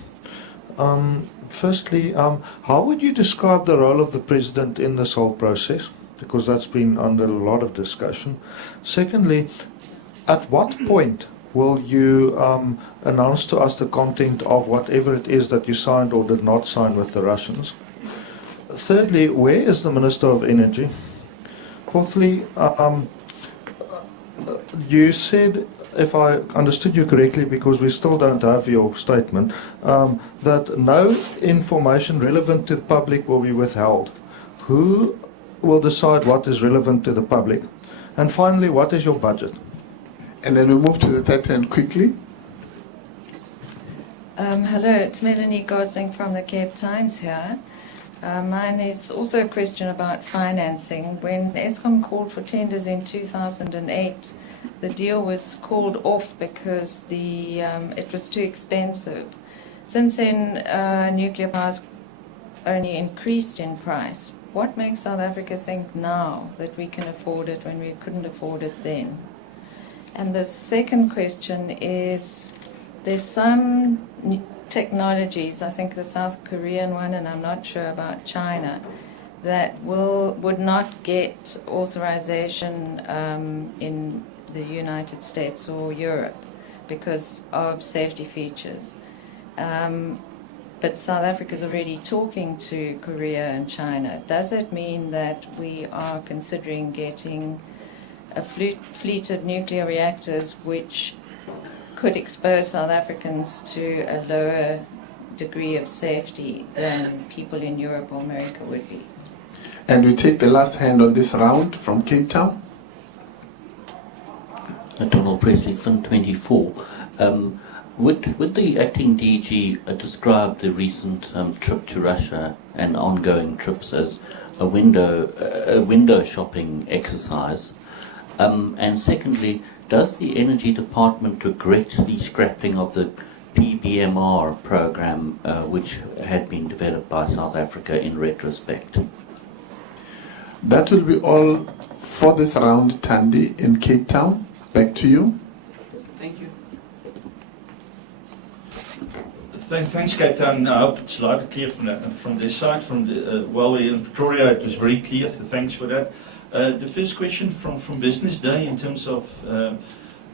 Firstly, how would you describe the role of the President in this whole process? Because that's been under a lot of discussion. Secondly, at what point will you announce to us the content of whatever it is that you signed or did not sign with the Russians? Thirdly, where is the Minister of Energy? Fourthly, you said, if I understood you correctly, because we still don't have your statement, that no information relevant to the public will be withheld. Who will decide what is relevant to the public? And finally, what is your budget? And then we move to the third end quickly. Hello, it's Melanie Gosling from the Cape Times here. Mine is also a question about financing. When Eskom called for tenders in 2008, the deal was called off because it was too expensive. Since then, nuclear power's only increased in price. What makes South Africa think now that we can afford it when we couldn't afford it then? And the second question is, there's some technologies, I think the South Korean one, and I'm not sure about China, that would not get authorization in the United States or Europe because of safety features. But South Africa is already talking to Korea and China. Does it mean that we are considering getting a fleet of nuclear reactors which could expose South Africans to a lower degree of safety than people in Europe or America would be? And we take the last hand on this round from Cape Town. Donald Presley, Fin 24. Would the acting DG describe the recent trip to Russia and ongoing trips as a window shopping exercise? And secondly, does the Energy Department regret the scrapping of the PBMR program which had been developed by South Africa in retrospect? That will be all for this round, Tandy, in Cape Town. Back to you. Thank you. Thanks, Cape Town. I hope it's loud and clear from this side. While we're in Pretoria, it was very clear. So thanks for that. The first question from Business Day in terms of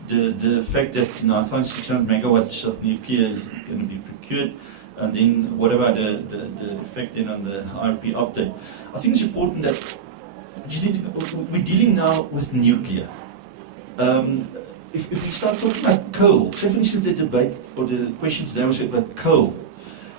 the fact that 9,600 megawatts of nuclear is going to be procured, and then what about the effect then on the IRP update? I think it's important that we're dealing now with nuclear. If we start talking about coal, so for instance the debate or the question today was about coal,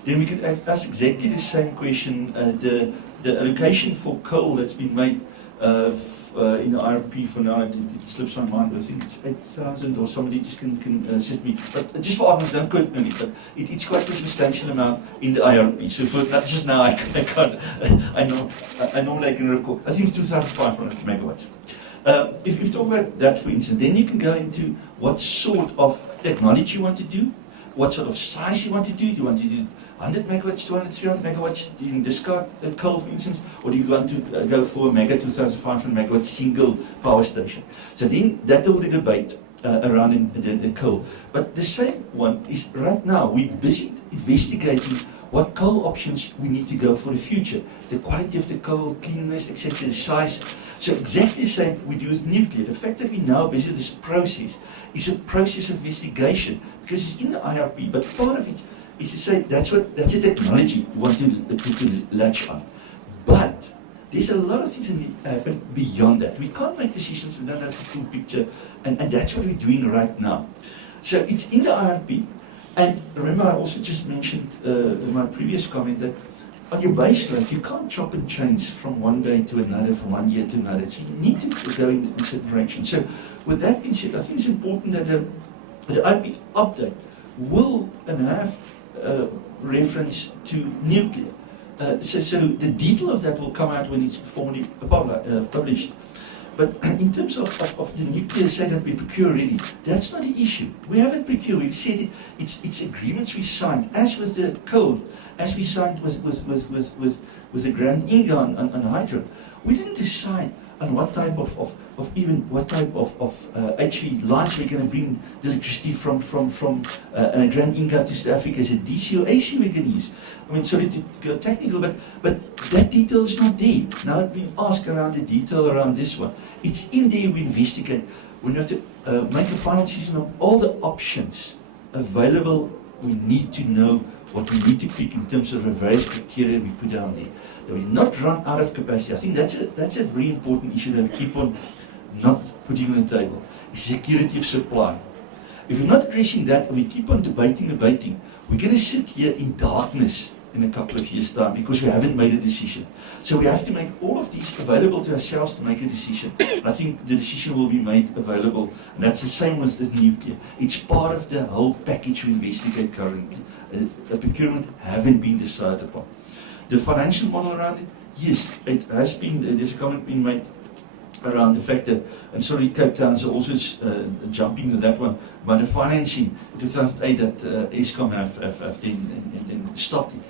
then we could ask exactly the same question. The allocation for coal that's been made in the IRP for now, it slips my mind, but I think it's 8,000 or somebody just can assist me. But just for arguments, don't quote me, but it's quite a substantial amount in the IRP. So for not just now, I can't, I normally I can recall, I think it's 2,500 megawatts. If you talk about that, for instance, then you can go into what sort of technology you want to do. what sort of size you want to do. Do you want to do 100 megawatts, 200, 300 megawatts? Do you discard coal, for instance? Or do you want to go for a mega 2,500 megawatt single power station? So then that will be the debate around in the coal. But the same one is right now, we're busy investigating what coal options we need to go for the future. The quality of the coal, cleanness, etc., the size. So exactly the same we do with nuclear. The fact that we now busy with this process is a process of investigation because it's in the IRP, but part of it is to say that's a technology we want to latch on. But there's a lot of things that happen beyond that. We can't make decisions we don't have the full picture, and that's what we're doing right now. So it's in the IRP, and remember I also just mentioned in my previous comment that on your base rate, you can't chop and change from one day to another, from one year to another. So you need to go in a certain direction. So with that being said, I think it's important that the IRP update will and have reference to nuclear. So the detail of that will come out when it's formally published. But in terms of the nuclear, say that we procure already, that's not the issue. We haven't procured. We've said it's agreements we signed, as with the coal, as we signed with the Grand Inga on hydro. We didn't decide on what type of HV lines we're going to bring the electricity from Grand Inga to South Africa. Is it DC or AC we're going to use? I mean, sorry to go technical, but that detail is not there. Now we ask around the detail around this one. It's in there, we investigate. We have to make a final decision of all the options available. We need to know what we need to pick in terms of the various criteria we put down there. That we not run out of capacity. I think that's a very important issue that we keep on not putting on the table. It's security of supply. If we're not addressing that, and we keep on debating, we're going to sit here in darkness in a couple of years' time because we haven't made a decision. So we have to make all of these available to ourselves to make a decision. And I think the decision will be made available, and that's the same with the nuclear. It's part of the whole package we investigate currently. The procurement haven't been decided upon. The financial model around it, yes, it has been, there's a comment being made around the fact that, and sorry, Cape Town's also jumping to that one, but the financing in 2008 that Eskom have then stopped it.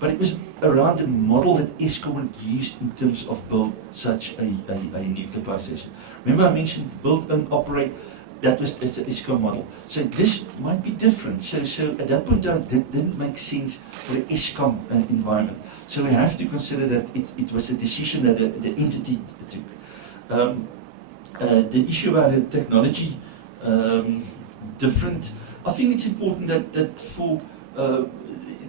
But it was around the model that Eskom used in terms of build such a nuclear power station. Remember I mentioned build and operate, that was the Eskom model. So this might be different. So at that point it didn't make sense for the Eskom environment. So we have to consider that it was a decision that the entity took. The issue about the technology, different. I think it's important that for,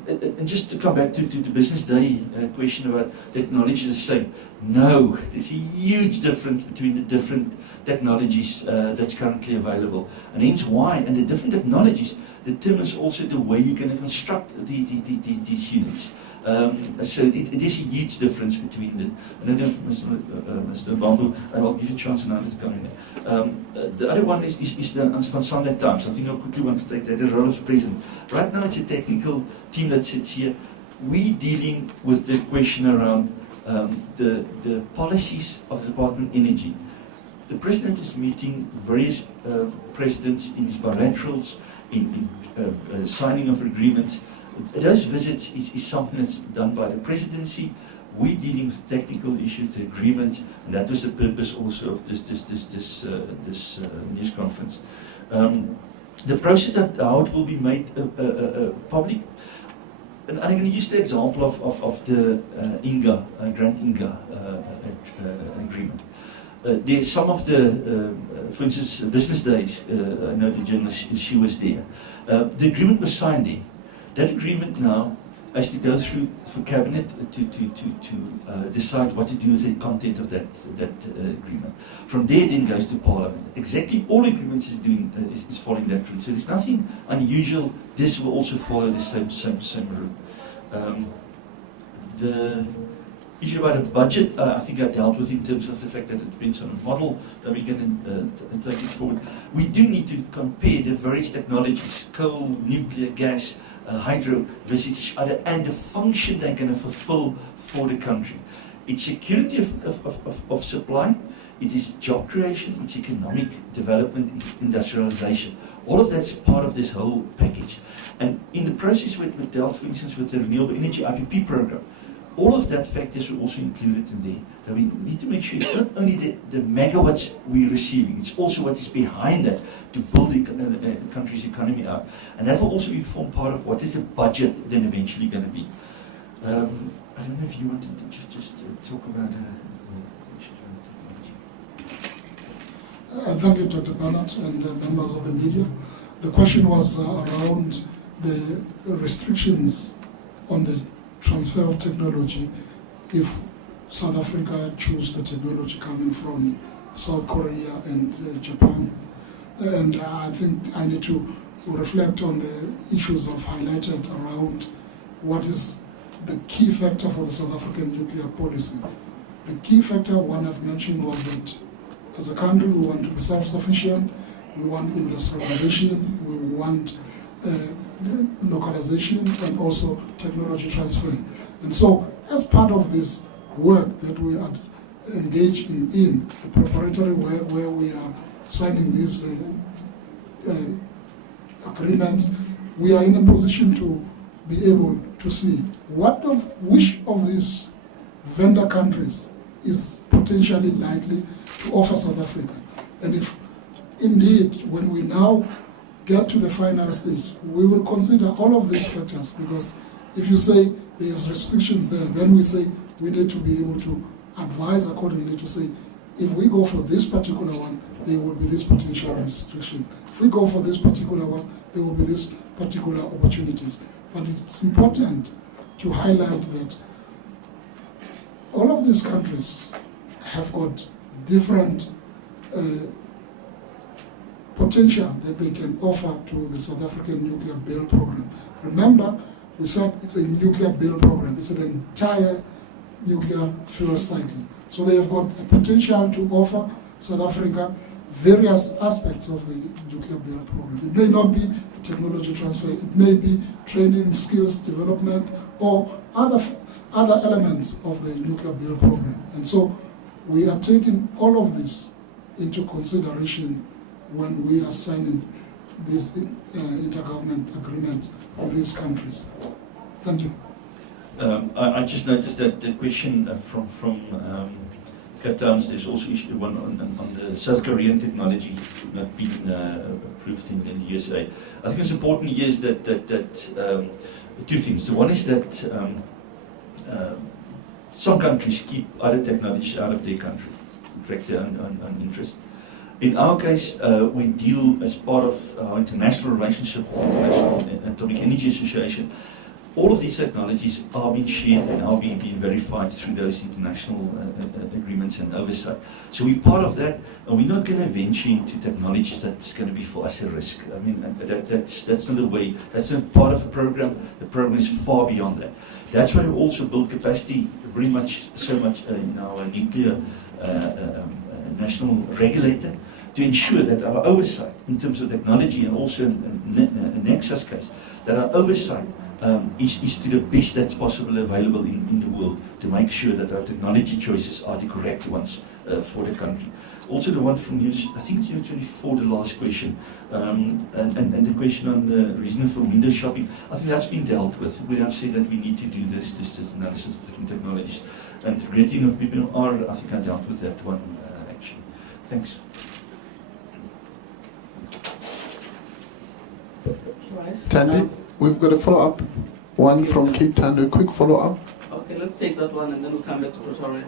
and just to come back to the business day question about technology the same. No, there's a huge difference between the different technologies that's currently available. And hence why, and the different technologies determines also the way you're going to construct these units. So it is a huge difference between the, and I don't know, Mr. Bambu, I'll give you a chance now to come in there. The other one is the van Sunday Times. I think I quickly want to take that, the role of president. Right now it's a technical team that sits here. We're dealing with the question around the policies of the Department of Energy. The President is meeting various presidents in his bilaterals, in signing of agreements. Those visits is something that's done by the presidency. We're dealing with technical issues, the agreement, and that was the purpose also of this news conference. The process that how it will be made public, and I'm going to use the example of the Inga, Grand Inga agreement. There's some of the, for instance, business days, I know the journalist, she was there. The agreement was signed there. That agreement now has to go through for cabinet to decide what to do with the content of that agreement. From there, it then goes to Parliament. Exactly all agreements is following that route. So there's nothing unusual. This will also follow the same route. The issue about a budget, I think I dealt with in terms of the fact that it depends on a model that we're going to take it forward. We do need to compare the various technologies, coal, nuclear, gas, hydro versus each other, and the function they're going to fulfill for the country. It's security of supply, it is job creation, it's economic development, it's industrialization. All of that's part of this whole package. And in the process we dealt, for instance, with the Renewable Energy IPP program, all of that factors were also included in there. That we need to make sure it's not only the megawatts we're receiving, it's also what is behind that to build the country's economy up. And that will also inform part of what is the budget then eventually going to be. I don't know if you wanted to just talk about Thank you, Dr. Bernard, and the members of the media. The question was around the restrictions on the transfer of technology if South Africa choose the technology coming from South Korea and Japan. And I think I need to reflect on the issues I've highlighted around what is the key factor for the South African nuclear policy. The key factor one I've mentioned was that as a country we want to be self-sufficient, we want industrialization, we want localization and also technology transfer. And so as part of this work that we are engaged in the preparatory work where we are signing these agreements, we are in a position to be able to see which of these vendor countries is potentially likely to offer South Africa. And if indeed, when we now get to the final stage, we will consider all of these factors, because if you say there's restrictions there, then we say we need to be able to advise accordingly to say, if we go for this particular one, there will be this potential restriction. If we go for this particular one, there will be this particular opportunities. But it's important to highlight that all of these countries have got different potential that they can offer to the South African nuclear build program. Remember, we said it's a nuclear build program. It's an entire nuclear fuel cycle. So they have got a potential to offer South Africa various aspects of the nuclear build program. It may not be technology transfer, it may be training, skills development, or other elements of the nuclear build program. And so we are taking all of this into consideration when we are signing these intergovernment agreements with these countries. Thank you. I just noticed that the question from Cape Town, there's also one on the South Korean technology not being approved in the USA. I think it's important here is that two things. The one is that some countries keep other technologies out of their country, in fact, their own interest. In our case, we deal as part of our international relationship with the International Atomic Energy Association. All of these technologies are being shared and are being verified through those international agreements and oversight. So we're part of that, and we're not going to venture into technologies that's going to be for us a risk. I mean, that's not the way, that's not part of the program. The program is far beyond that. That's why we also build capacity very much, so much in our nuclear national regulator, to ensure that our oversight in terms of technology, and also in NECSA's case, that our oversight is to the best that's possible available in the world, to make sure that our technology choices are the correct ones for the country. Also the one from news, I think it's 24, the last question, and the question on the reason for window shopping, I think that's been dealt with. We have said that we need to do this analysis of different technologies, and the rating of people are, I think I dealt with that one actually. Thanks. Tandy, we've got a follow-up. One from Cape Town, a quick follow-up. Okay, let's take that one and then we'll come back to Pretoria.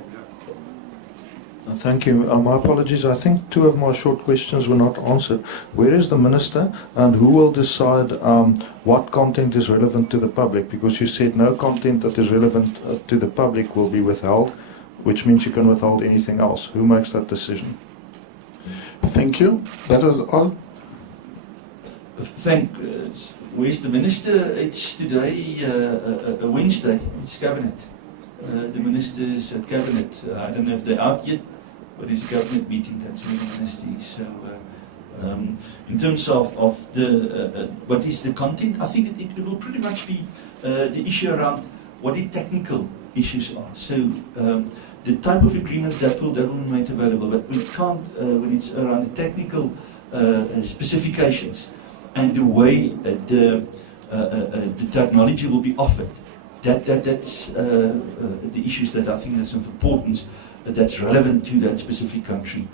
Thank you. My apologies. I think two of my short questions were not answered. Where is the minister, and who will decide what content is relevant to the public? Because you said no content that is relevant to the public will be withheld, which means you can withhold anything else. Who makes that decision? Thank you. That was all. Where's the minister? It's today, a Wednesday. It's cabinet. The minister is at cabinet. I don't know if they're out yet, but it's a cabinet meeting. That's where the minister is. So, in terms of the what is the content, I think it will pretty much be the issue around what the technical issues are. So, the type of agreements that will be made available, but we can't, when it's around the technical specifications and the way the technology will be offered, that's the issues that I think that's of importance, that's relevant to that specific country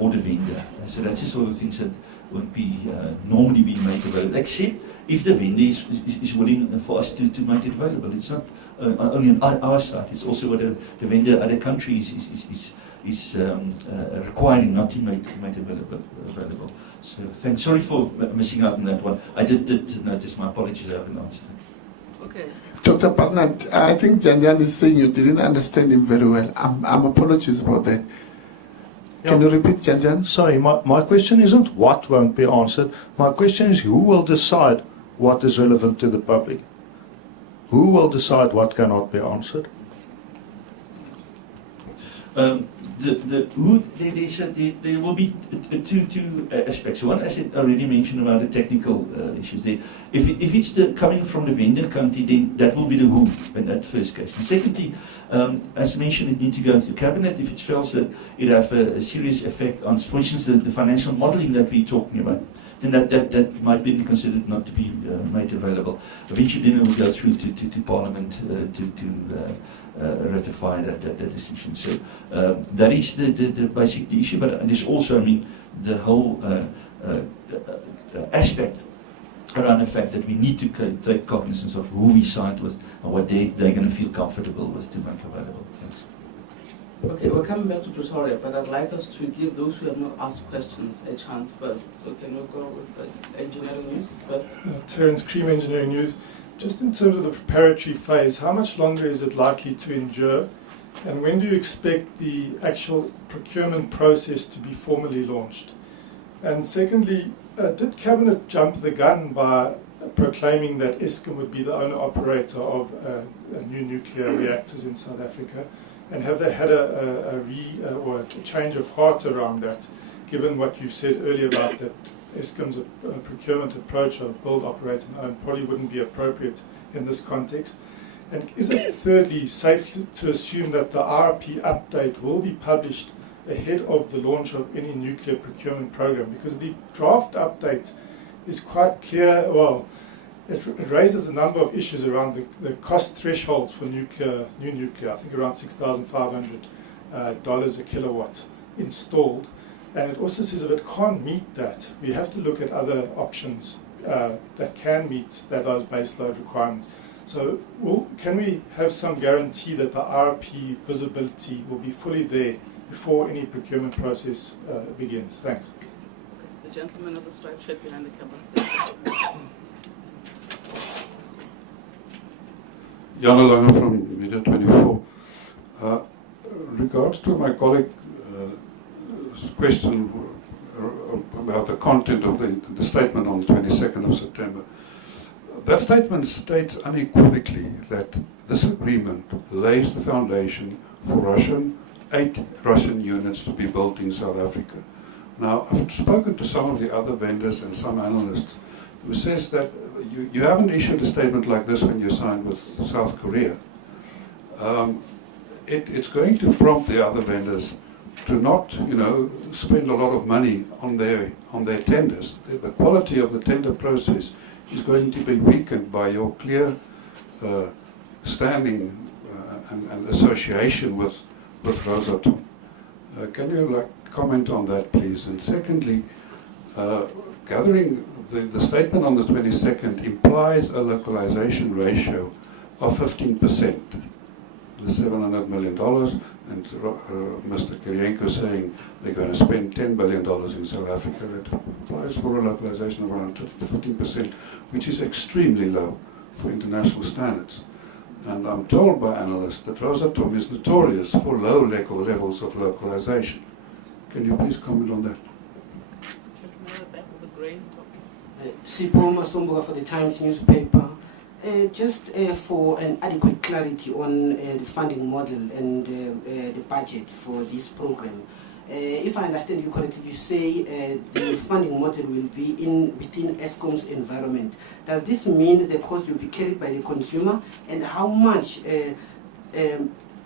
or the vendor. So that's the sort of things that would be normally be made available, except if the vendor is willing for us to make it available. It's not only on our side, it's also what the vendor other countries is requiring not to make available. So thanks. Sorry for missing out on that one. I did notice. My apologies, I haven't answered. Okay. Dr. Barnett, I think Janjan is saying you didn't understand him very well. I'm apologies about that. Can you repeat, Janjan? Sorry, my question isn't what won't be answered. My question is who will decide what is relevant to the public? Who will decide what cannot be answered? There will be two aspects. One, as I already mentioned, about the technical issues there. If it's coming from the vendor country, then that will be the who in that first case. And secondly, as mentioned, it needs to go through cabinet. If it feels that it have a serious effect on, for instance, the financial modelling that we're talking about, then that might be considered not to be made available. Eventually, then it will go through to Parliament to ratify that decision. So that is the basic issue, but there's also, I mean, the whole aspect around the fact that we need to take cognizance of who we side with and what they're going to feel comfortable with to make available. Thanks. Okay, we're coming back to Pretoria, but I'd like us to give those who have not asked questions a chance first. So can we go with engineering news first? Terence Cream, Engineering News. Just in terms of the preparatory phase, how much longer is it likely to endure? And when do you expect the actual procurement process to be formally launched? And secondly, did Cabinet jump the gun by proclaiming that Eskom would be the owner-operator of new nuclear reactors in South Africa? And have they had a change of heart around that, given what you said earlier about that Eskom's procurement approach of build, operate and own probably wouldn't be appropriate in this context? And is it thirdly safe to assume that the RP update will be published ahead of the launch of any nuclear procurement program? Because the draft update is quite clear, well, it raises a number of issues around the cost thresholds for new nuclear, I think around $6,500 a kilowatt installed. And it also says if it can't meet that, we have to look at other options that can meet those baseload requirements. So can we have some guarantee that the RP visibility will be fully there before any procurement process begins? Thanks. The gentleman of the striped shirt behind the camera. Jan Lange from Media 24. Regards to my colleague's question about the content of the statement on the 22nd of September. That statement states unequivocally that this agreement lays the foundation for 8 Russian units to be built in South Africa. Now, I've spoken to some of the other vendors and some analysts who says that you haven't issued a statement like this when you signed with South Korea. It's going to prompt the other vendors to not, spend a lot of money on their tenders. The quality of the tender process is going to be weakened by your clear standing and association with Rosatom. Can you comment on that, please? And secondly, gathering the statement on the 22nd implies a localization ratio of 15%. The $700 million, and Mr. Kirienko saying they're going to spend $10 billion in South Africa. That applies for a localization of around 15%, which is extremely low for international standards. And I'm told by analysts that Rosatom is notorious for low levels of localization. Can you please comment on that? Sipho Masomboka for the Times newspaper. Just for an adequate clarity on the funding model and the budget for this program. If I understand you correctly, you say the funding model will be within Eskom's environment. Does this mean the cost will be carried by the consumer, and how much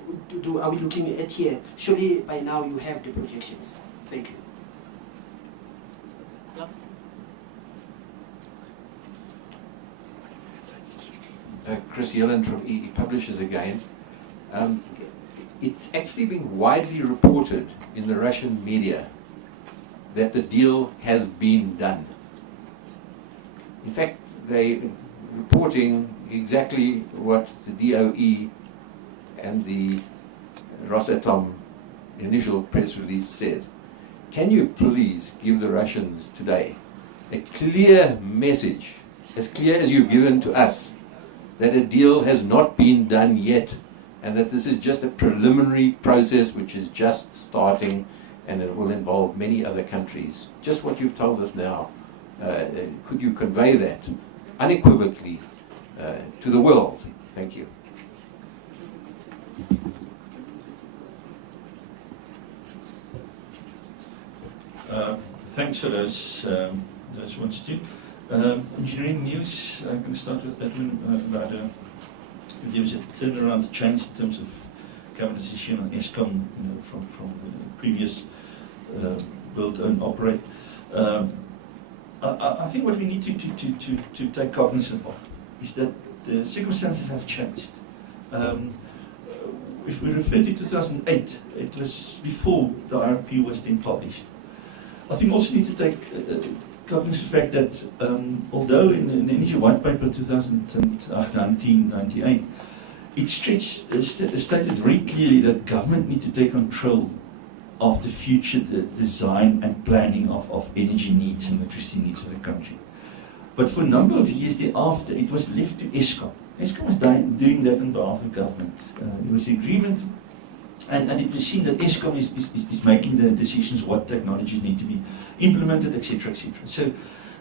are we looking at here? Surely by now you have the projections. Thank you. Chris Yellen from EE Publishers again. It's actually been widely reported in the Russian media that the deal has been done. In fact, they're reporting exactly what the DOE and the Rosatom initial press release said. Can you please give the Russians today a clear message, as clear as you've given to us, that a deal has not been done yet, and that this is just a preliminary process which is just starting, and it will involve many other countries? Just what you've told us now, could you convey that unequivocally to the world? Thank you. Thanks for those ones too. Engineering news, I'm going to start with that one. There was a turnaround change in terms of government decision on ESCOM, from the previous build, own, operate. I think what we need to take cognizance of is that the circumstances have changed. If we refer to 2008, it was before the IRP was then published. I think also need to take cognizance of the fact that although in the Energy White Paper 1998, it stated very clearly that government need to take control of the future design and planning of energy needs and electricity needs of the country. But for a number of years thereafter, it was left to ESCOM. ESCOM was doing that on behalf of government. There was agreement, and it was seen that ESCOM is making the decisions what technologies need to be implemented, etc., etc. So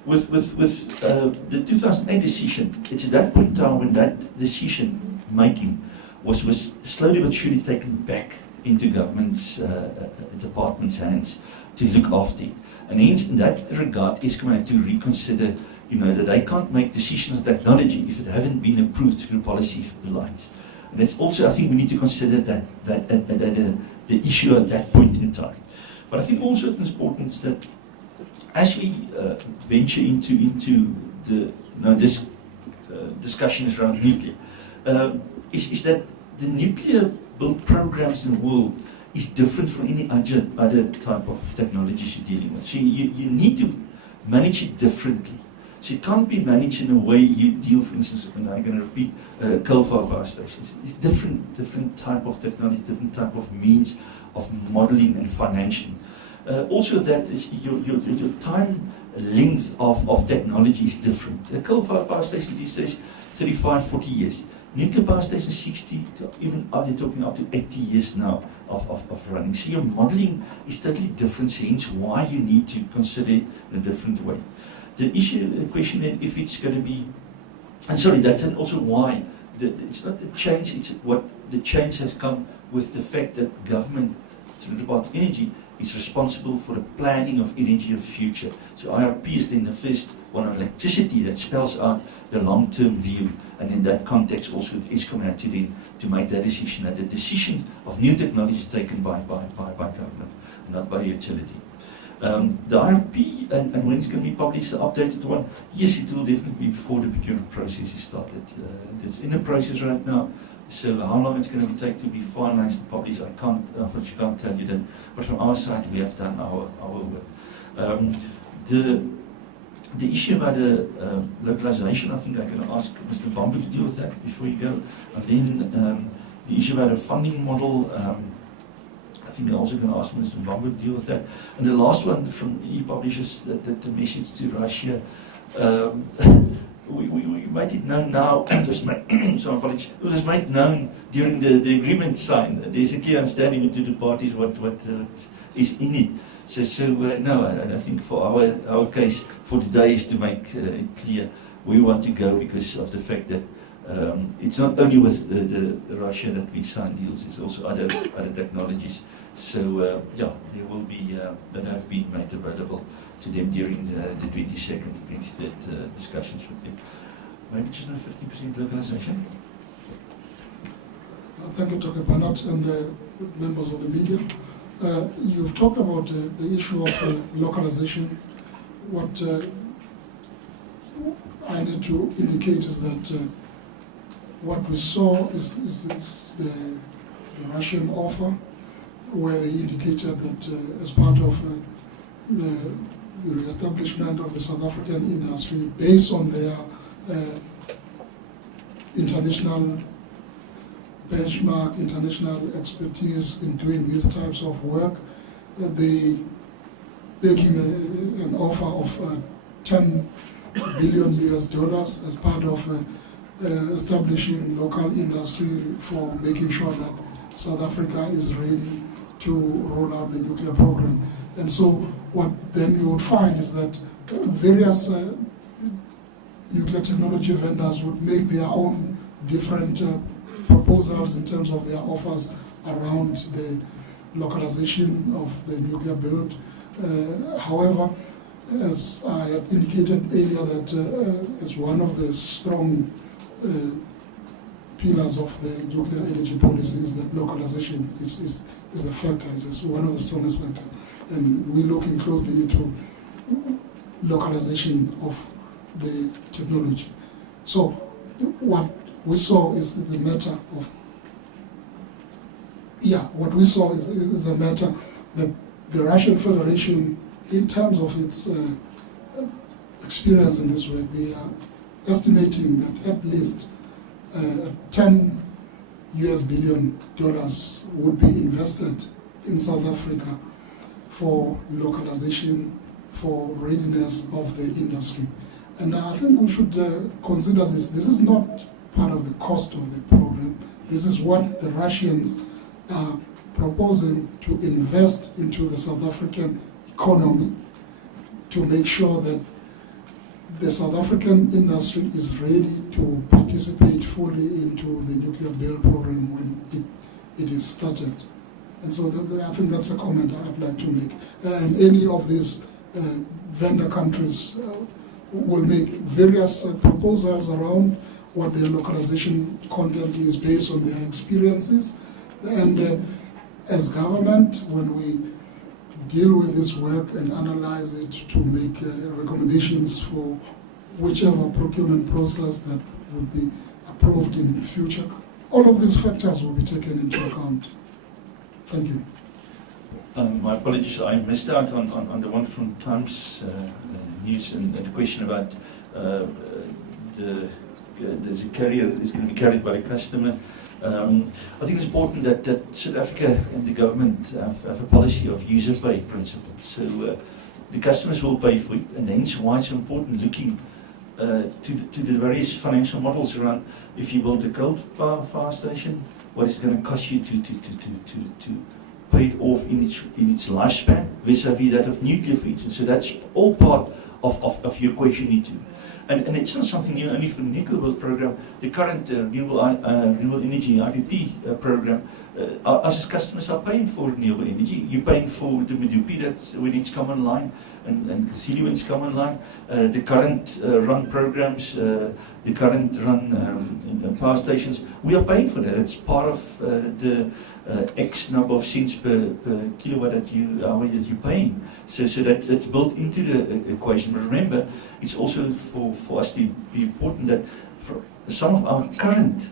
with the 2008 decision, it's at that point in time when that decision making was slowly but surely taken back into government's department's hands to look after it. And hence, in that regard, ESCOM had to reconsider, that they can't make decisions on technology if it haven't been approved through policy lines. And that's also, I think, we need to consider that the issue at that point in time. But I think also it's important that as we venture into this discussions around nuclear, is that the nuclear build programs in the world is different from any other type of technologies you're dealing with. So you need to manage it differently. So it can't be managed in a way you deal, for instance, and I'm going to repeat, coal-fired power stations. It's different type of technology, different type of means of modeling and financing. Also, that is your time length of technology is different. A coal-fired power station these days, 35, 40 years. Nuclear power stations, 60, even are they talking up to 80 years now of running. So your modeling is totally different, hence why you need to consider it in a different way. The question then, if it's going to be, and sorry, that's also why, it's not the change, it's what the change has come with the fact that government, through the Department of Energy, is responsible for the planning of energy of the future. So IRP is then the first one on electricity that spells out the long-term view, and in that context also the ESCOM had to make that decision, that the decision of new technology is taken by government, not by utility. The IRP, and when it's going to be published, the updated one, yes, it will definitely be before the procurement process is started. It's in the process right now, so how long it's going to take to be finalized and published, unfortunately can't tell you that, but from our side we have done our work. The issue about the localization, I think I'm going to ask Mr. Bambu to deal with that before you go. And then the issue about the funding model, I think I'm also going to ask Mr. Bambu to deal with that. And the last one from e-publishers, the message to Russia, we made it known now, it was made known during the agreement sign. There's a clear understanding to the parties what is in it. So no, I think for our case for today is to make it clear we want to go because of the fact that it's not only with the Russia that we sign deals, it's also other technologies. So yeah, there will be that have been made available to them during the 22nd, 23rd discussions with them. Maybe just 50% localization. Thank you, Dr. Barnett, and the members of the media. You've talked about the issue of localization. What I need to indicate is that what we saw is the Russian offer, where they indicated that as part of the re-establishment of the South African industry, based on their international benchmark, international expertise in doing these types of work, they making an offer of $10 billion as part of establishing local industry for making sure that South Africa is ready to roll out the nuclear program. And so what then you would find is that various nuclear technology vendors would make their own different proposals in terms of their offers around the localization of the nuclear build. However, as I had indicated earlier, that as one of the strong pillars of the nuclear energy policy is that localization is a factor, is one of the strongest factors. And we're looking closely into localization of the technology. So what we saw is the matter of, what we saw is a matter that the Russian Federation, in terms of its experience in this work, they are estimating that at least $10 billion would be invested in South Africa for localization, for readiness of the industry. And I think we should consider this. This is not part of the cost of the program. This is what the Russians are proposing to invest into the South African economy to make sure that the South African industry is ready to participate fully into the nuclear build program when it is started. And so I think that's a comment I'd like to make. And any of these vendor countries will make various proposals around what their localization content is based on their experiences. And as government, when we deal with this work and analyze it to make recommendations for whichever procurement process that would be approved in the future, all of these factors will be taken into account. Thank you. My apologies, I missed out on the one from Times News and the question about there's a carrier is going to be carried by a customer. I think it's important that South Africa and the government have a policy of user pay principle. So the customers will pay for it, and hence why it's important looking to the various financial models around. If you build a coal power station, what is it going to cost you to pay it off in its lifespan vis-a-vis that of nuclear feeds? And so that's all part of your equation you need to. And it's not something new only for the nuclear build program. The current renewable energy IPP program, us as customers are paying for renewable energy. You're paying for the Medupi that's when it's come online, and Kusile when it's come online. The current run programs, the current run power stations, we are paying for that. It's part of the X number of cents per kilowatt that you're paying. So that's built into the equation. But remember, it's also for us to be important that for some of our current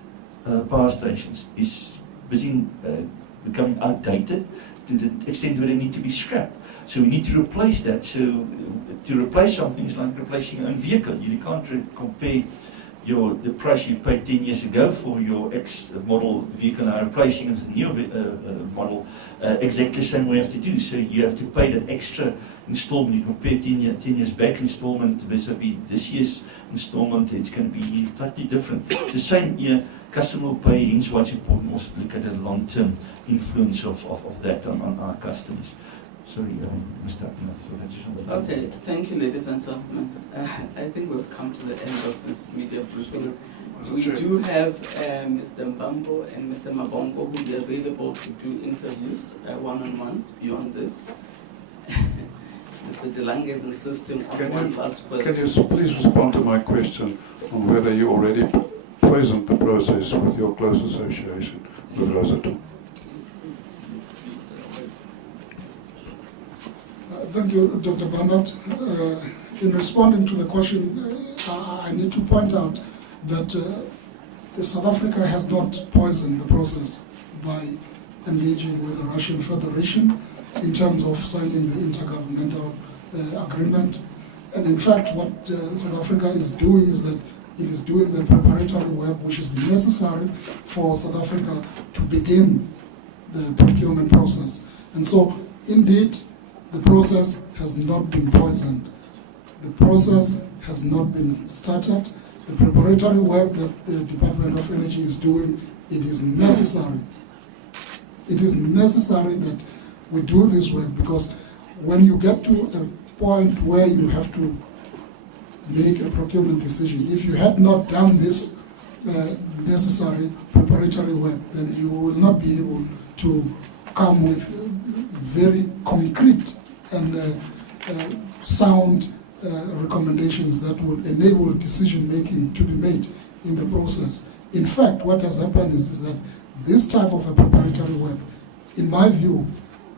power stations is busy becoming outdated to the extent where they need to be scrapped. So we need to replace that. So to replace something is like replacing your own vehicle. You can't compare the price you paid 10 years ago for your X model vehicle now replacing it with a new model exactly the same way you have to do. So you have to pay that extra installment. You compare 10 years back installment vis-a-vis this year's installment, it's going to be totally different. It's the same year, customer will pay, hence why it's important also to look at the long-term influence of that on our customers. Sorry, Mr. Okay, thank you, ladies and gentlemen. I think we've come to the end of this media briefing. We do have Mr. Mbambo and Mr. Mabongo who will be available to do interviews, one-on-ones beyond this. Mr. DeLange is insisting on one last question. Can you please respond to my question on whether you already put poisoned the process with your close association with Rosatom? Thank you, Dr. Barnett. In responding to the question, I need to point out that South Africa has not poisoned the process by engaging with the Russian Federation in terms of signing the intergovernmental agreement. And in fact, what South Africa is doing is that it is doing the preparatory work which is necessary for South Africa to begin the procurement process. And so, indeed, the process has not been poisoned. The process has not been started. The preparatory work that the Department of Energy is doing, it is necessary. It is necessary that we do this work, because when you get to a point where you have to make a procurement decision, if you had not done this necessary preparatory work, then you will not be able to come with very concrete and sound recommendations that would enable decision making to be made in the process. In fact, what has happened is that this type of a preparatory work, in my view,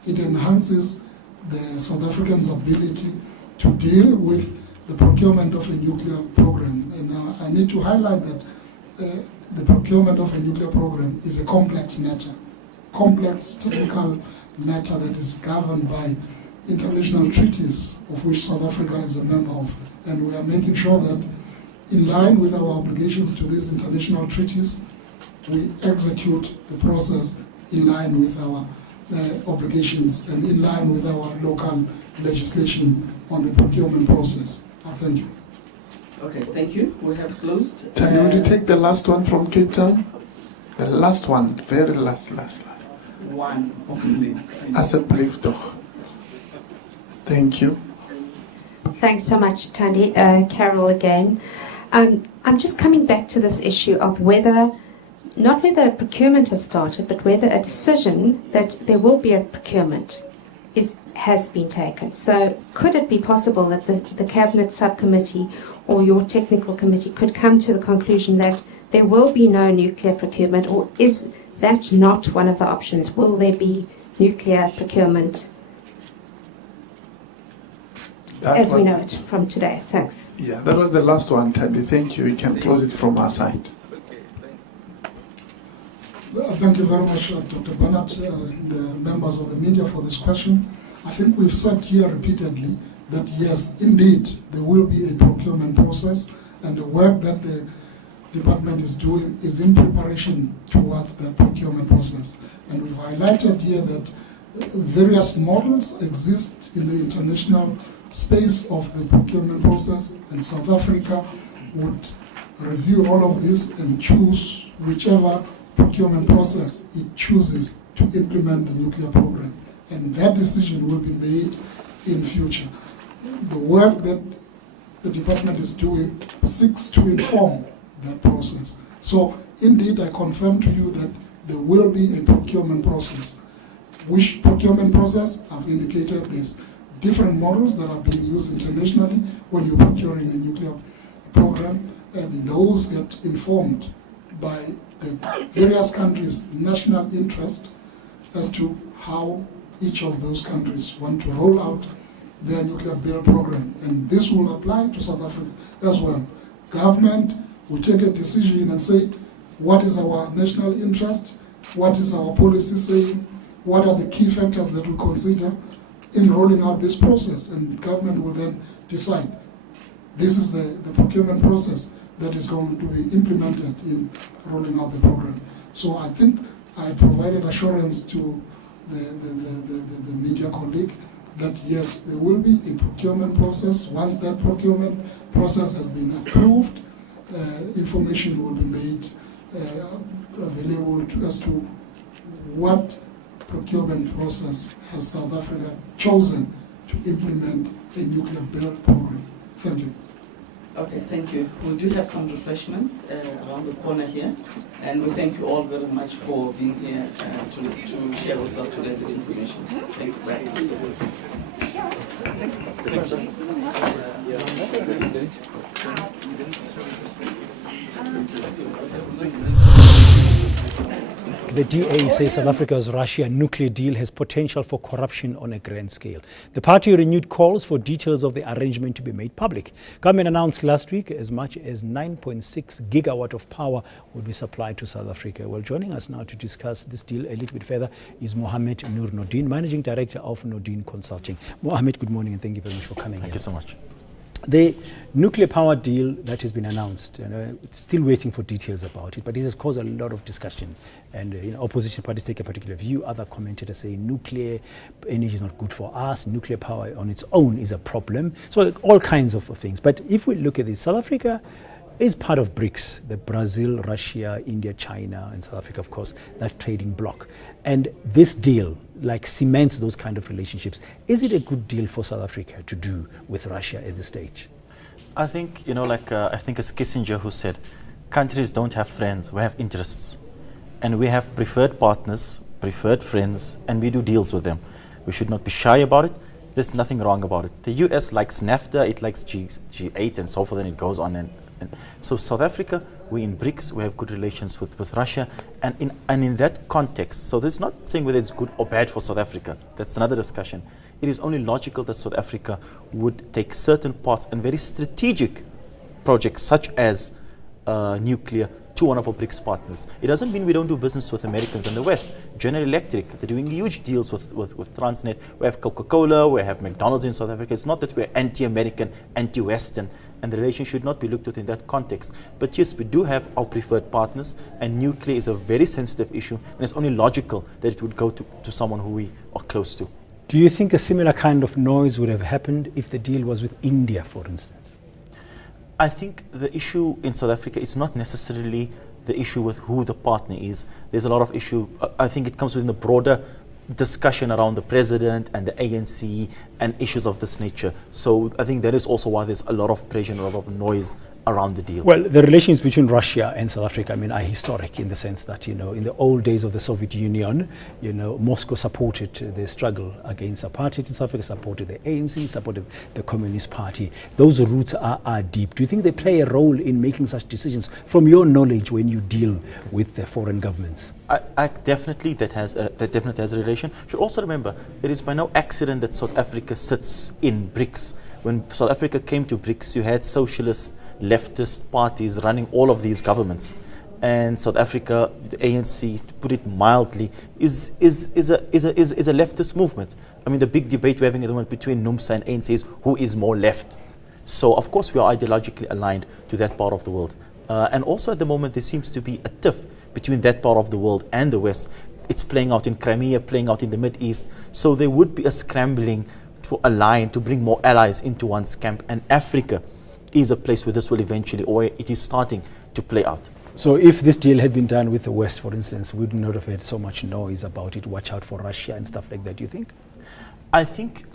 it enhances the South Africans' ability to deal with the procurement of a nuclear program. And I need to highlight that the procurement of a nuclear program is a complex matter, complex technical matter that is governed by international treaties of which South Africa is a member of. And we are making sure that in line with our obligations to these international treaties, we execute the process in line with our obligations and in line with our local legislation on the procurement process. Thank you. Okay, thank you. We have closed. Tanya, will you take the last one from Cape Town? The last one, very last. One only. Alsjeblieft toch. Thank you. Thanks so much, Tandi. Carol again. I'm just coming back to this issue of whether, not whether procurement has started, but whether a decision that there will be a procurement has been taken. So could it be possible that the Cabinet Subcommittee or your technical committee could come to the conclusion that there will be no nuclear procurement, or is that not one of the options? Will there be nuclear procurement as we know it from today? Thanks. Yeah, that was the last one, Tandi. Thank you. You can close it from our side. Thank you very much, Dr. Barnett, and the members of the media for this question. I think we've said here repeatedly that yes, indeed, there will be a procurement process, and the work that the department is doing is in preparation towards the procurement process. And we've highlighted here that various models exist in the international space of the procurement process, and South Africa would review all of this and choose whichever procurement process it chooses to implement the nuclear program. And that decision will be made in future. The work that the department is doing seeks to inform that process. So indeed, I confirm to you that there will be a procurement process. Which procurement process? I've indicated there's different models that are being used internationally when you're procuring a nuclear program, and those get informed by the various countries' national interest as to how each of those countries want to roll out their nuclear build program. And this will apply to South Africa as well. Government will take a decision and say, what is our national interest? What is our policy saying? What are the key factors that we consider in rolling out this process? And government will then decide. This is the procurement process that is going to be implemented in rolling out the program. So I think I provided assurance to the media colleague that yes, there will be a procurement process. Once that procurement process has been approved, information will be made available as to what procurement process has South Africa chosen to implement a nuclear build program. Thank you. Okay, thank you. We do have some refreshments around the corner here, and we thank you all very much for being here to share with us today this information. Thank you very much. The DA says South Africa's Russia nuclear deal has potential for corruption on a grand scale. The party renewed calls for details of the arrangement to be made public. Government announced last week as much as 9.6 gigawatt of power would be supplied to South Africa. Well, joining us now to discuss this deal a little bit further is Mohammed Noor Nordin, Managing Director of Nordin Consulting. Mohammed, good morning and thank you very much for coming. Thank you so much. The nuclear power deal that has been announced, it's still waiting for details about it, but it has caused a lot of discussion. And opposition parties take a particular view. Other commentators say nuclear energy is not good for us. Nuclear power on its own is a problem. So all kinds of things. But if we look at this, South Africa is part of BRICS, the Brazil, Russia, India, China, and South Africa, of course, that trading bloc. And this deal like cements those kind of relationships. Is it a good deal for South Africa to do with Russia at this stage? I think, I think it's Kissinger who said, countries don't have friends, we have interests. And we have preferred partners, preferred friends, and we do deals with them. We should not be shy about it. There's nothing wrong about it. The US likes NAFTA, it likes G8 and so forth, and it goes on. And so South Africa, we're in BRICS, we have good relations with Russia, and in that context, so this is not saying whether it's good or bad for South Africa, that's another discussion. It is only logical that South Africa would take certain parts and very strategic projects such as nuclear to one of our BRICS partners. It doesn't mean we don't do business with Americans and the West. General Electric, they're doing huge deals with Transnet. We have Coca-Cola, we have McDonald's in South Africa. It's not that we're anti-American, anti-Western, and the relation should not be looked at in that context. But yes, we do have our preferred partners, and nuclear is a very sensitive issue, and it's only logical that it would go to someone who we are close to. Do you think a similar kind of noise would have happened if the deal was with India, for instance? I think the issue in South Africa is not necessarily the issue with who the partner is. There's a lot of issue. I think it comes within the broader discussion around the president and the ANC and issues of this nature. So I think that is also why there's a lot of pressure and a lot of noise around the deal. Well, the relations between Russia and South Africa, are historic in the sense that, in the old days of the Soviet Union, Moscow supported the struggle against apartheid in South Africa, supported the ANC, supported the Communist Party. Those roots are deep. Do you think they play a role in making such decisions from your knowledge when you deal with the foreign governments? I definitely, that definitely has a relation. You should also remember, it is by no accident that South Africa sits in BRICS. When South Africa came to BRICS, you had socialist, leftist parties running all of these governments. And South Africa, the ANC, to put it mildly, is a leftist movement. The big debate we're having at the moment between NUMSA and ANC is who is more left. So of course we are ideologically aligned to that part of the world. And also at the moment there seems to be a tiff between that part of the world and the West. It's playing out in Crimea, playing out in the Mid East. So there would be a scrambling to align, to bring more allies into one's camp. And Africa is a place where this will eventually, or it is starting to play out. So if this deal had been done with the West, for instance, we would not have had so much noise about it, watch out for Russia and stuff like that, do you think? I think,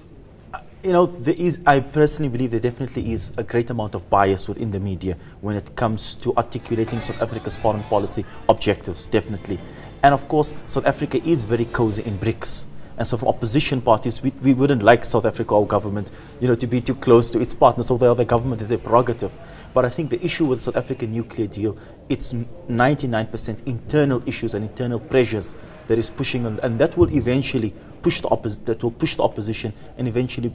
I personally believe there definitely is a great amount of bias within the media when it comes to articulating South Africa's foreign policy objectives, definitely. And of course, South Africa is very cozy in BRICS. And so from opposition parties, we wouldn't like South Africa or government, to be too close to its partners, so the government is a prerogative. But I think the issue with the South African nuclear deal, it's 99% internal issues and internal pressures that is pushing on, and that will eventually push the opposition and eventually,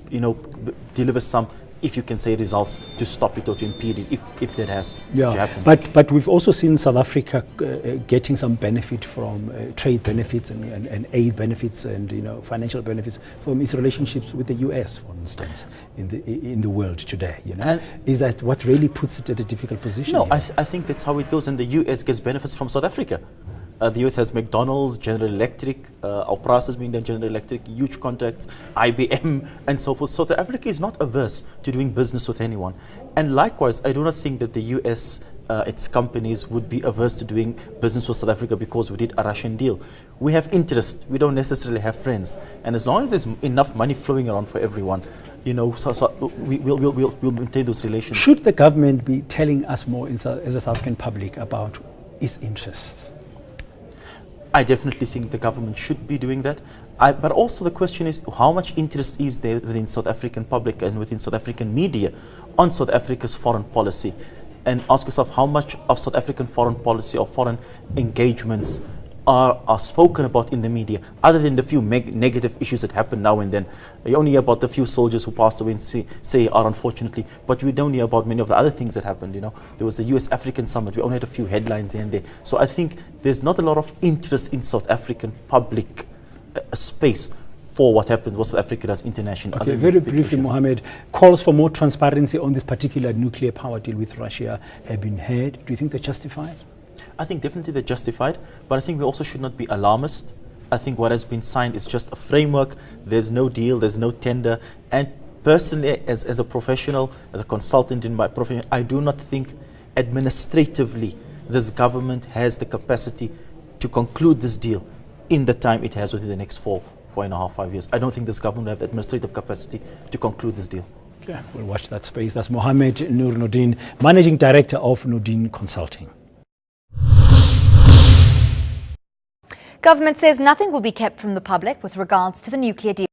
deliver some, if you can say, results to stop it or to impede it, if that has to happen. But we've also seen South Africa getting some benefit from trade benefits and aid benefits and financial benefits from its relationships with the US, for instance, in the world today. Is that what really puts it at a difficult position? No, I think that's how it goes, and the US gets benefits from South Africa. The US has McDonald's, General Electric, our process being done, General Electric, huge contracts, IBM, and so forth. So South Africa is not averse to doing business with anyone. And likewise, I do not think that the US, its companies, would be averse to doing business with South Africa because we did a Russian deal. We have interest. We don't necessarily have friends. And as long as there's enough money flowing around for everyone, we'll maintain those relations. Should the government be telling us more as a South African public about its interests? I definitely think the government should be doing that. But also the question is, how much interest is there within South African public and within South African media on South Africa's foreign policy? and ask yourself how much of South African foreign policy or foreign engagements are spoken about in the media, other than the few negative issues that happen now and then. You only hear about the few soldiers who passed away in CAR, unfortunately, but we don't hear about many of the other things that happened. You know, there was the US-African summit. We only had a few headlines here and there. So I think there's not a lot of interest in South African public space for what happened, what South Africa does internationally. Okay, very briefly, Mohammed, calls for more transparency on this particular nuclear power deal with Russia have been heard. Do you think they're justified? I think definitely they're justified, but I think we also should not be alarmist. I think what has been signed is just a framework. There's no deal, there's no tender. And personally, as a professional, as a consultant in my profession, I do not think administratively this government has the capacity to conclude this deal in the time it has within the next 4.5, 5 years. I don't think this government will have the administrative capacity to conclude this deal. Okay, we'll watch that space. That's Mohammed Nur Nordin, Managing Director of Nordin Consulting. Government says nothing will be kept from the public with regards to the nuclear deal.